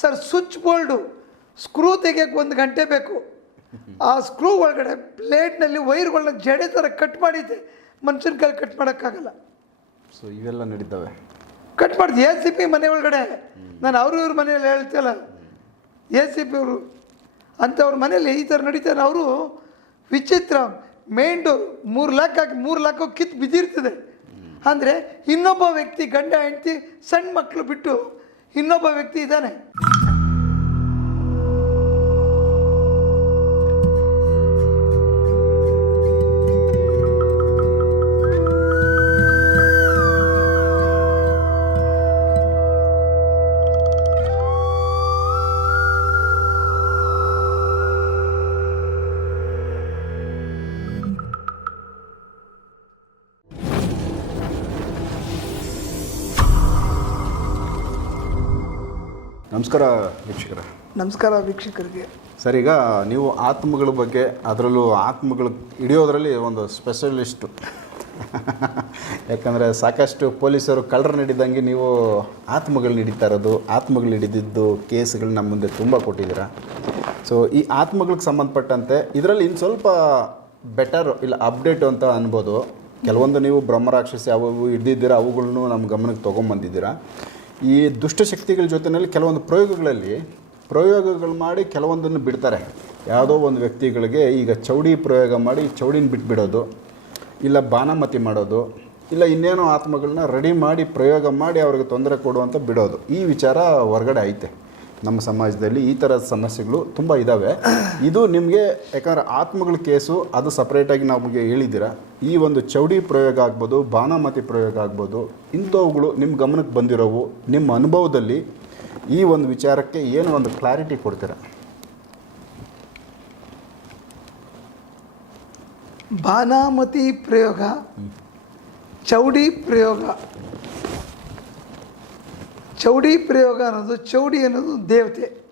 Sir switch board screw ತೆಗಿಯೋಕ್ಕೆ ಒಂದು ಗಂಟೆ ಬೇಕು. ಆ ಸ್ಕ್ರೂ ಒಳಗಡೆ ಪ್ಲೇಟ್ನಲ್ಲಿ ವೈರ್ಗಳನ್ನ ಜಡೆ ಥರ ಕಟ್ ಮಾಡಿದ್ದೆ. ಮನುಷ್ಯನ ಕೈಲಿ ಕಟ್ ಮಾಡೋಕ್ಕಾಗಲ್ಲ. ಸೊ ಇವೆಲ್ಲ ನಡೀತವೆ. ಕಟ್ ಮಾಡಿದೆ ಎ ಸಿ ಪಿ ಮನೆ ಒಳಗಡೆ. ನಾನು ಅವರು ಇವ್ರ ಮನೆಯಲ್ಲಿ ಹೇಳ್ತಿಲ್ಲ ಎ ಸಿ ಪಿ ಅವರು ಅಂಥವ್ರ ಮನೇಲಿ ಈ ಥರ ನಡೀತಾರೆ. ಅವರು ವಿಚಿತ್ರ ಮೇನ್ ಡೋರ್ ಮೂರು ಲಾಕ್ ಹಾಕಿ ಮೂರು ಲಾಕು ಕಿತ್ತು ಬಿದ್ದಿರ್ತದೆ. ಅಂದರೆ ಇನ್ನೊಬ್ಬ ವ್ಯಕ್ತಿ ಗಂಡ ಹೆಂಡತಿ ಸಣ್ಣ ಮಕ್ಕಳು ಬಿಟ್ಟು ಇನ್ನೊಬ್ಬ ವ್ಯಕ್ತಿ ಇದ್ದಾನೆ. ನಮಸ್ಕಾರ ವೀಕ್ಷಕರ. ನಮಸ್ಕಾರ ವೀಕ್ಷಕರಿಗೆ. ಸರ್ ಈಗ ನೀವು ಆತ್ಮಗಳ ಬಗ್ಗೆ ಅದರಲ್ಲೂ ಆತ್ಮಗಳು ಹಿಡಿಯೋದ್ರಲ್ಲಿ ಒಂದು ಸ್ಪೆಷಲಿಸ್ಟು. ಯಾಕಂದರೆ ಸಾಕಷ್ಟು ಪೊಲೀಸರು ಕಳ್ಳರು ಹಿಡಿದಂಗೆ ನೀವು ಆತ್ಮಗಳು ಹಿಡಿತಾ ಇರೋದು ಆತ್ಮಗಳು ಹಿಡಿದಿದ್ದು ಕೇಸ್ಗಳು ನಮ್ಮ ಮುಂದೆ ತುಂಬ ಕೊಟ್ಟಿದ್ದೀರಾ. ಸೊ ಈ ಆತ್ಮಗಳಿಗೆ ಸಂಬಂಧಪಟ್ಟಂತೆ ಇದರಲ್ಲಿ ಇನ್ನು ಸ್ವಲ್ಪ ಬೆಟರ್ ಇಲ್ಲ ಅಪ್ಡೇಟ್ ಅಂತ ಅನ್ಬೋದು. ಕೆಲವೊಂದು ನೀವು ಬ್ರಹ್ಮರಾಕ್ಷಸಿ ಅವು ಇವು ಅವುಗಳನ್ನೂ ಅವುಗಳನ್ನು ನಮ್ಮ ಗಮನಕ್ಕೆ ತೊಗೊಂಬಂದಿದ್ದೀರಾ. ಈ ದುಷ್ಟಶಕ್ತಿಗಳ ಜೊತೆಯಲ್ಲಿ ಕೆಲವೊಂದು ಪ್ರಯೋಗಗಳಲ್ಲಿ, ಪ್ರಯೋಗಗಳು ಮಾಡಿ ಕೆಲವೊಂದನ್ನು ಬಿಡ್ತಾರೆ. ಯಾವುದೋ ಒಂದು ವ್ಯಕ್ತಿಗಳಿಗೆ ಈಗ ಚೌಡಿ ಪ್ರಯೋಗ ಮಾಡಿ ಚೌಡಿನ ಬಿಟ್ಬಿಡೋದು, ಇಲ್ಲ ಬಾನಮತಿ ಮಾಡೋದು, ಇಲ್ಲ ಇನ್ನೇನೋ ಆತ್ಮಗಳನ್ನ ರೆಡಿ ಮಾಡಿ ಪ್ರಯೋಗ ಮಾಡಿ ಅವ್ರಿಗೆ ತೊಂದರೆ ಕೊಡುವಂಥ ಬಿಡೋದು. ಈ ವಿಚಾರ ಹೊರಗಡೆ ಐತೆ. ನಮ್ಮ ಸಮಾಜದಲ್ಲಿ ಈ ಥರದ ಸಮಸ್ಯೆಗಳು ತುಂಬ ಇದ್ದಾವೆ ಇದು ನಿಮಗೆ ಯಾಕಂದರೆ ಆತ್ಮಗಳ ಕೇಸು, ಅದು ಸಪ್ರೇಟಾಗಿ ನಮಗೆ ಹೇಳಿದ್ದೀರಾ? ಈ ಒಂದು ಚೌಡಿ ಪ್ರಯೋಗ ಆಗ್ಬೋದು ಬಾನಾಮತಿ ಪ್ರಯೋಗ ಆಗ್ಬೋದು, ಇಂಥವುಗಳು ನಿಮ್ಮ ಗಮನಕ್ಕೆ ಬಂದಿರೋವು, ನಿಮ್ಮ ಅನುಭವದಲ್ಲಿ ಈ ಒಂದು ವಿಚಾರಕ್ಕೆ ಏನು ಒಂದು ಕ್ಲಾರಿಟಿ ಕೊಡ್ತೀರಾ? ಬಾನಾಮತಿ ಪ್ರಯೋಗ, ಚೌಡಿ ಪ್ರಯೋಗ ಚೌಡಿ ಪ್ರಯೋಗ ಅನ್ನೋದು ಚೌಡಿ ಅನ್ನೋದು ದೇವತೆ.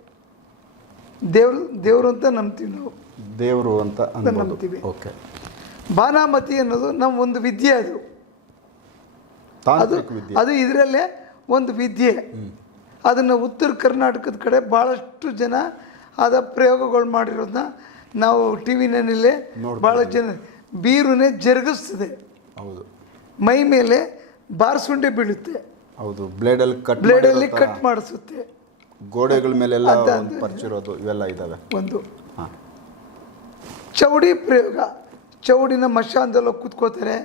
ದೇವರು ದೇವರು ಅಂತ ನಂಬ್ತೀವಿ ನಾವು. ದೇವರು ಅಂತ ನಂಬ್ತೀವಿ. ಓಕೆ. ಬಾನಾಮತಿ ಅನ್ನೋದು ನಮ್ಮ ಒಂದು ವಿದ್ಯೆ ಅದು. ಅದು ಅದು ಇದರಲ್ಲೇ ಒಂದು ವಿದ್ಯೆ. ಅದನ್ನು ಉತ್ತರ ಕರ್ನಾಟಕದ ಕಡೆ ಭಾಳಷ್ಟು ಜನ ಅದ ಪ್ರಯೋಗಗಳು ಮಾಡಿರೋದನ್ನ ನಾವು ಟಿ ವಿನಲ್ಲೇ ಭಾಳ ಜನ ಬೀರುನೇ ಜರುಗಿಸ್ತದೆ. ಹೌದು. ಮೈ ಮೇಲೆ ಬಾರ್ಸುಂಡೆ ಬೀಳುತ್ತೆ. ಹೌದು ಬ್ಲೇಡಲ್ಲಿ ಕಟ್ ಬ್ಲೇಡಲ್ಲಿ ಕಟ್ ಮಾಡಿಸುತ್ತೆ. ಗೋಡೆಗಳ ಮೇಲೆಲ್ಲ ಒಂದು ಪರ್ಚಿರೋದು ಇವೆಲ್ಲ ಇದ್ದಾವೆ ಒಂದು. ಚೌಡಿ ಪ್ರಯೋಗ. ಚೌಡಿನ ಮಶಾಂದಲ್ಲೋ ಕೂತ್ಕೋತಾರೆ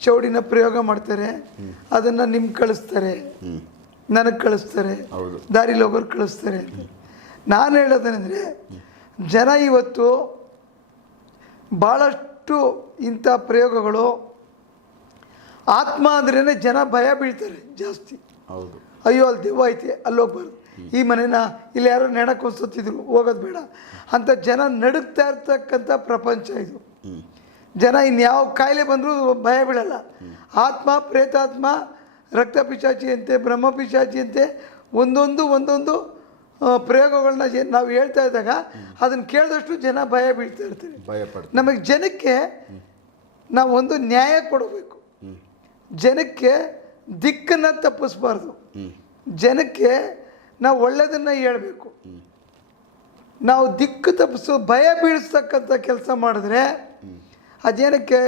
ಚೌಡಿನ ಪ್ರಯೋಗ ಮಾಡ್ತಾರೆ ಅದನ್ನು ನಿಮ್ಗೆ ಕಳಿಸ್ತಾರೆ ನನಗೆ ಕಳಿಸ್ತಾರೆ ಹೌದು. ದಾರಿಲಿ ಹೋಗೋರು ಕಳಿಸ್ತಾರೆ. ನಾನು ಹೇಳೋದೇನೆಂದರೆ ಜನ ಇವತ್ತು ಭಾಳಷ್ಟು ಇಂಥ ಪ್ರಯೋಗಗಳು ಆತ್ಮ ಅಂದ್ರೇ ಜನ ಭಯ ಬೀಳ್ತಾರೆ ಜಾಸ್ತಿ. ಹೌದು. ಅಯ್ಯೋ ಅಲ್ಲಿ ದೆವ್ವ ಐತೆ ಅಲ್ಲಿ ಹೋಗ್ಬಾರ್ದು ಈ ಮನೇನ ಇಲ್ಲಿ ಯಾರೋ ನೆಡಕ್ಕೆ ಹೊಸತ್ತಿದ್ರು ಹೋಗೋದು ಬೇಡ. ಅಂತ ಜನ ನಡುಗ್ತಾ ಇರ್ತಕ್ಕಂಥ ಪ್ರಪಂಚ ಇದು. ಜನ ಇನ್ಯಾವ ಕಾಯಿಲೆ ಬಂದರೂ ಭಯ ಬೀಳಲ್ಲ. ಆತ್ಮ ಪ್ರೇತಾತ್ಮ ರಕ್ತ ಪಿಶಾಚಿ ಅಂತೆ ಬ್ರಹ್ಮ ಪಿಶಾಚಿ ಅಂತೆ ಒಂದೊಂದು ಒಂದೊಂದು ಪ್ರಯೋಗಗಳನ್ನ ನಾವು ಹೇಳ್ತಾ ಇದ್ದಾಗ ಅದನ್ನು ಕೇಳಿದಷ್ಟು ಜನ ಭಯ ಬೀಳ್ತಾ ಇರ್ತಾರೆ. ಭಯ ನಮಗೆ ಜನಕ್ಕೆ ನಾವು ಒಂದು ನ್ಯಾಯ ಕೊಡಬೇಕು. ಜನಕ್ಕೆ ದಿಕ್ಕನ್ನು ತಪ್ಪಿಸ್ಬಾರ್ದು. ಜನಕ್ಕೆ ನಾವು ಒಳ್ಳೆಯದನ್ನು ಹೇಳಬೇಕು. ನಾವು ದಿಕ್ಕು ತಪ್ಪಿಸು ಭಯ ಬೀಳಿಸ್ತಕ್ಕಂಥ ಕೆಲಸ ಮಾಡಿದ್ರೆ ಅದೇನಕ್ಕೆ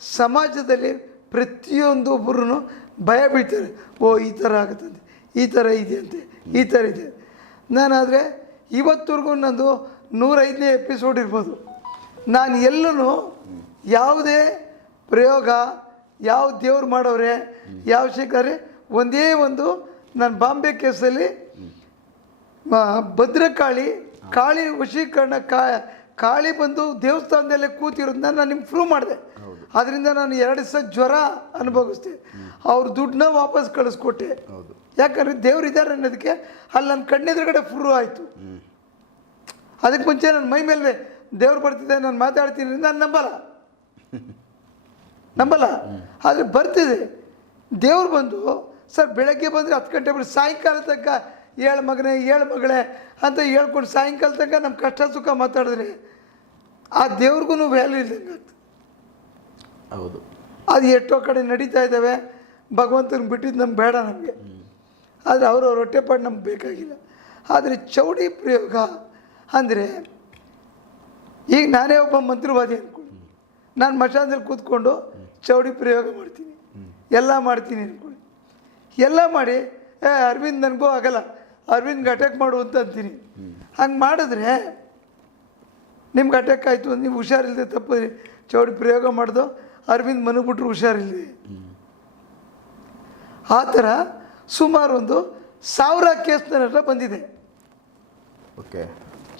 ಸಮಾಜದಲ್ಲಿ ಪ್ರತಿಯೊಂದು ಒಬ್ಬರೂ ಭಯ ಬೀಳ್ತಾರೆ. ಓ ಈ ಥರ ಆಗುತ್ತಂತೆ ಈ ಥರ ಇದೆ ಅಂತೆ ಈ ಥರ ಇದೆ. ನಾನಾದರೆ ಇವತ್ತವರೆಗೂ ನಂದು ನೂರೈದನೇ ಎಪಿಸೋಡ್ ಇರ್ಬೋದು. ನಾನು ಎಲ್ಲೂ ಯಾವುದೇ ಪ್ರಯೋಗ ಯಾವ ದೇವ್ರು ಮಾಡೋರೆ ಯಾವ ಶಿಕಾರಿ ಒಂದೇ ಒಂದು ನಾನು ಬಾಂಬೆ ಕೇಸಲ್ಲಿ ಭದ್ರಕಾಳಿ ಕಾಳಿ ವಶೀಕರಣ ಕಾ ಕಾಳಿ ಬಂದು ದೇವಸ್ಥಾನದಲ್ಲೇ ಕೂತಿರೋದನ್ನ ನಾನು ನಿಮ್ಗೆ ಪ್ರೂವ್ ಮಾಡಿದೆ. ಅದರಿಂದ ನಾನು ಎರಡು ದಿವಸ ಜ್ವರ ಅನುಭವಿಸ್ದೆ. ಅವ್ರ ದುಡ್ಡನ್ನ ವಾಪಸ್ ಕಳಿಸ್ಕೊಟ್ಟೆ. ಯಾಕಂದ್ರೆ ದೇವ್ರು ಇದ್ದಾರೆ ಅನ್ನೋದಕ್ಕೆ ಅಲ್ಲಿ ನನ್ನ ಕಣ್ಣೆದುರುಗಡೆ ಪ್ರೂವ್ ಆಯಿತು. ಅದಕ್ಕೆ ಮುಂಚೆ ನನ್ನ ಮೈ ಮೇಲೆ ದೇವ್ರು ಬರ್ತಿದ್ದೆ ನಾನು ಮಾತಾಡ್ತೀನಿ ನಾನು ನಂಬಲ್ಲ. ನಂಬಲ್ಲ. ಆದರೆ ಬರ್ತಿದೆ. ದೇವ್ರು ಬಂದು ಸರ್ ಬೆಳಗ್ಗೆ ಬಂದರೆ ಹತ್ತು ಗಂಟೆ ಬಿಟ್ಟು ಸಾಯಂಕಾಲ ತನಕ ಏಳು ಮಗನೇ ಏಳು ಮಗಳೇ ಅಂತ ಹೇಳ್ಕೊಂಡು ಸಾಯಂಕಾಲ ತನಕ ನಮ್ಮ ಕಷ್ಟ ಸುಖ ಮಾತಾಡಿದ್ರೆ ಆ ದೇವ್ರಿಗೂ ವ್ಯಾಲ್ಯೂ ಇಲ್ದಂಗೆ ಹೌದು. ಅದು ಎಷ್ಟೋ ಕಡೆ ನಡೀತಾ ಇದ್ದಾವೆ. ಭಗವಂತನ ಬಿಟ್ಟಿದ್ದು ನಮ್ಗೆ ಬೇಡ ನಮಗೆ. ಆದರೆ ಅವರು ಹೊಟ್ಟೆಪಾಡು ನಮ್ಗೆ ಬೇಕಾಗಿಲ್ಲ. ಆದರೆ ಚೌಡಿ ಪ್ರಯೋಗ ಅಂದರೆ ಈಗ ನಾನೇ ಒಬ್ಬ ಮಂತ್ರವಾದಿ ಅಂದ್ಕೊಂಡು ನಾನು ಮಶಾನದಲ್ಲಿ ಕೂತ್ಕೊಂಡು ಚೌಡಿ ಪ್ರಯೋಗ ಮಾಡ್ತೀನಿ. ಎಲ್ಲ ಮಾಡ್ತೀನಿ ಅಂದ್ಕೊಳ್ಳಿ ಎಲ್ಲ ಮಾಡಿ ಏ ಅರವಿಂದ್ ನನಗೂ ಆಗಲ್ಲ. ಅರವಿಂದ್ಗೆ ಅಟ್ಯಾಕ್ ಮಾಡು ಅಂತ ಅಂತೀನಿ. ಹಂಗೆ ಮಾಡಿದ್ರೆ ನಿಮ್ಗೆ ಅಟ್ಯಾಕ್ ಆಯಿತು ನೀವು ಹುಷಾರಿಲ್ಲದೆ ತಪ್ಪು ಚೌಡಿ ಪ್ರಯೋಗ ಮಾಡ್ದು ಅರವಿಂದ್ ಮನಗ್ಬಿಟ್ರು ಹುಷಾರಿಲ್ಲದೆ ಆ ಥರ ಸುಮಾರು ಒಂದು ಸಾವಿರ ಕೇಸ್ ನನ್ನ ಹತ್ರ ಬಂದಿದೆ. ಓಕೆ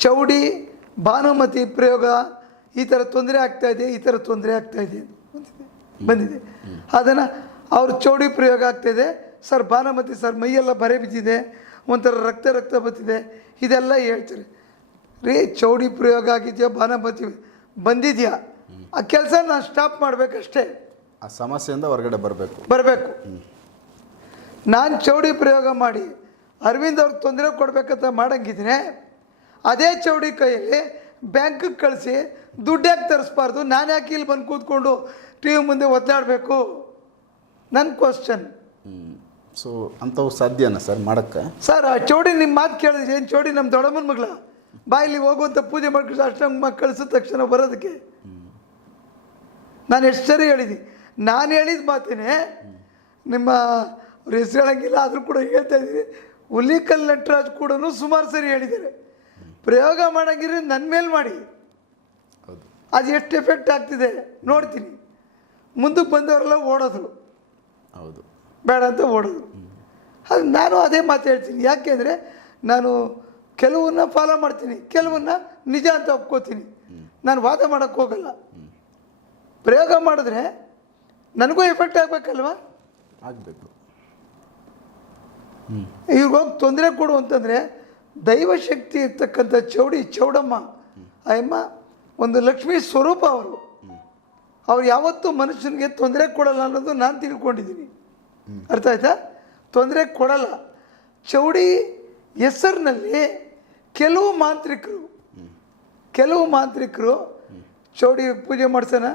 ಚೌಡಿ ಭಾನುಮತಿ ಪ್ರಯೋಗ ಈ ಥರ ತೊಂದರೆ ಆಗ್ತಾಯಿದೆ ಈ ಥರ ತೊಂದರೆ ಆಗ್ತಾಯಿದೆ ಬಂದಿದೆ. ಅದನ್ನು ಅವ್ರ ಚೌಡಿ ಪ್ರಯೋಗ ಆಗ್ತಿದೆ. ಸರ್ ಬಾನಮತಿ ಸರ್ ಮೈಯೆಲ್ಲ ಬರೆ ಬಿದ್ದಿದೆ. ಒಂಥರ ರಕ್ತ ರಕ್ತ ಬತ್ತಿದೆ ಇದೆಲ್ಲ ಹೇಳ್ತಾರೆ. ರೀ ಚೌಡಿ ಪ್ರಯೋಗ ಆಗಿದೆಯಾ ಬಾನಮತಿ ಬಂದಿದೆಯಾ? ಆ ಕೆಲಸ ನಾನು ಸ್ಟಾಪ್ ಮಾಡಬೇಕಷ್ಟೇ. ಆ ಸಮಸ್ಯೆಯಿಂದ ಹೊರಗಡೆ ಬರಬೇಕು. ಬರಬೇಕು. ನಾನು ಚೌಡಿ ಪ್ರಯೋಗ ಮಾಡಿ ಅರವಿಂದ್ ಅವ್ರಿಗೆ ತೊಂದರೆ ಕೊಡಬೇಕಂತ ಮಾಡಂಗಿದ್ರೆ ಅದೇ ಚೌಡಿ ಕೈಯಲ್ಲಿ ಬ್ಯಾಂಕಿಗೆ ಕಳಿಸಿ ದುಡ್ಡು ಯಾಕೆ ತರಿಸ್ಬಾರ್ದು? ನಾನು ಯಾಕೆ ಇಲ್ಲಿ ಬಂದು ಕೂತ್ಕೊಂಡು ಟಿ ವಿ ಮುಂದೆ ಒದ್ದಾಡಬೇಕು. ನನ್ನ ಕ್ವಶನ್ ಸೊ ಅಂಥವು ಸಾಧ್ಯನಾ ಸರ್ ಮಾಡೋಕ್ಕೆ? ಸರ್ ಆ ಚೌಡಿ ನಿಮ್ಮ ಮಾತು ಕೇಳಿದ್ರೆ ಏನು ಚೌಡಿ ನಮ್ಮ ದೊಡ್ಡಮ್ಮನ ಮಗಳ? ಬಾಯಲ್ಲಿ ಹೋಗುವಂಥ ಪೂಜೆ ಮಾಡ್ಕೊಂಡು ಅಷ್ಟಂಗ ಕಳಿಸಿದ ತಕ್ಷಣ ಬರೋದಕ್ಕೆ? ನಾನು ಎಷ್ಟು ಸರಿ ಹೇಳಿದ್ದೀನಿ ನಾನು ಹೇಳಿದ ಮಾತೇನೆ ನಿಮ್ಮ ಅವ್ರ ಹೆಸರು ಹೇಳಂಗಿಲ್ಲ ಆದರೂ ಕೂಡ ಹೇಳ್ತಾ ಇದ್ದೀನಿ. ಹುಲಿಕಲ್ ನಟರಾಜ್ ಕೂಡ ಸುಮಾರು ಸರಿ ಹೇಳಿದ್ದಾರೆ. ಪ್ರಯೋಗ ಮಾಡೋಂಗಿದ್ರೆ ನನ್ನ ಮೇಲೆ ಮಾಡಿ. ಅದು ಎಷ್ಟು ಎಫೆಕ್ಟ್ ಆಗ್ತಿದೆ ನೋಡ್ತೀನಿ. ಮುಂದಕ್ಕೆ ಬಂದವರೆಲ್ಲ ಓಡೋದ್ರು. ಹೌದು. ಬೇಡ ಅಂತ ಓಡೋದು ಅದು ನಾನು ಅದೇ ಮಾತು ಹೇಳ್ತೀನಿ. ಯಾಕೆಂದರೆ ನಾನು ಕೆಲವನ್ನ ಫಾಲೋ ಮಾಡ್ತೀನಿ. ಕೆಲವನ್ನ ನಿಜ ಅಂತ ಒಪ್ಕೋತೀನಿ. ನಾನು ವಾದ ಮಾಡೋಕ್ಕೆ ಹೋಗಲ್ಲ. ಪ್ರಯೋಗ ಮಾಡಿದ್ರೆ ನನಗೂ ಎಫೆಕ್ಟ್ ಆಗಬೇಕಲ್ವಾ? ಆಗಬೇಕು. ಇವ್ರಿಗೆ ಹೋಗಿ ತೊಂದರೆ ಕೊಡು ಅಂತಂದರೆ ದೈವಶಕ್ತಿ ಇರ್ತಕ್ಕಂಥ ಚೌಡಿ ಚೌಡಮ್ಮ ಅಯ್ಯಮ್ಮ ಒಂದು ಲಕ್ಷ್ಮೀ ಸ್ವರೂಪ ಅವರು. ಅವ್ರು ಯಾವತ್ತೂ ಮನುಷ್ಯನಿಗೆ ತೊಂದರೆ ಕೊಡಲ್ಲ ಅನ್ನೋದು ನಾನು ತಿಳ್ಕೊಂಡಿದ್ದೀನಿ. ಅರ್ಥ ಆಯ್ತಾ? ತೊಂದರೆ ಕೊಡಲ್ಲ. ಚೌಡಿ ಹೆಸರಿನಲ್ಲಿ ಕೆಲವು ಮಾಂತ್ರಿಕರು ಕೆಲವು ಮಾಂತ್ರಿಕರು ಚೌಡಿ ಪೂಜೆ ಮಾಡ್ಸೋಣ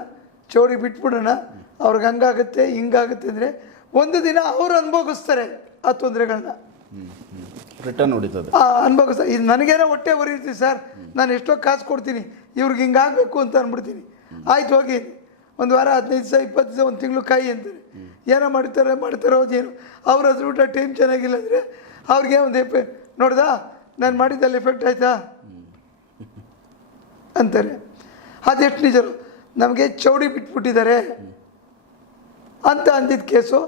ಚೌಡಿ ಬಿಟ್ಬಿಡೋಣ ಅವ್ರಿಗೆ ಹಂಗಾಗುತ್ತೆ ಹಿಂಗಾಗುತ್ತೆ ಅಂದರೆ ಒಂದು ದಿನ ಅವರು ಅನುಭವಿಸ್ತಾರೆ ಆ ತೊಂದರೆಗಳನ್ನ ರಿಟರ್ನ್ ಹೊಡಿತದೆ. ಆ ಅನುಭವಿಸ ಇದು ನನಗೇನೋ ಹೊಟ್ಟೆ ಉರಿಯುತ್ತೆ ಸರ್. ನಾನು ಎಷ್ಟೋ ಕಾಸು ಕೊಡ್ತೀನಿ. ಇವ್ರಿಗೆ ಹಿಂಗಾಗಬೇಕು ಅಂತ ಅಂದ್ಬಿಡ್ತೀನಿ ಆಯ್ತು ಹೋಗಿ. ಒಂದು ವಾರ, ಹದಿನೈದು ದಿವಸ, ಇಪ್ಪತ್ತು ದಿವಸ, ಒಂದು ತಿಂಗಳು ಕಾಯಿ ಅಂತಾರೆ. ಏನೋ ಮಾಡ್ತಾರೆ, ಮಾಡ್ತಾರೋ, ಏನು. ಅವ್ರ ಹತ್ರ ಊಟ ಟೈಮ್ ಚೆನ್ನಾಗಿಲ್ಲ ಅಂದರೆ ಅವ್ರಿಗೆ ಒಂದು ಎಫೆ, ನೋಡ್ದಾ, ನಾನು ಮಾಡಿದ್ದಲ್ಲಿ ಎಫೆಕ್ಟ್ ಆಯ್ತಾ? ಅಂತಾರೆ. ಅದೆಷ್ಟು ನಿಜರು? ನಮಗೆ ಚೌಡಿ ಬಿಟ್ಬಿಟ್ಟಿದ್ದಾರೆ. ಅಂತ ಅಂದಿದ್ದ ಕೇಸು,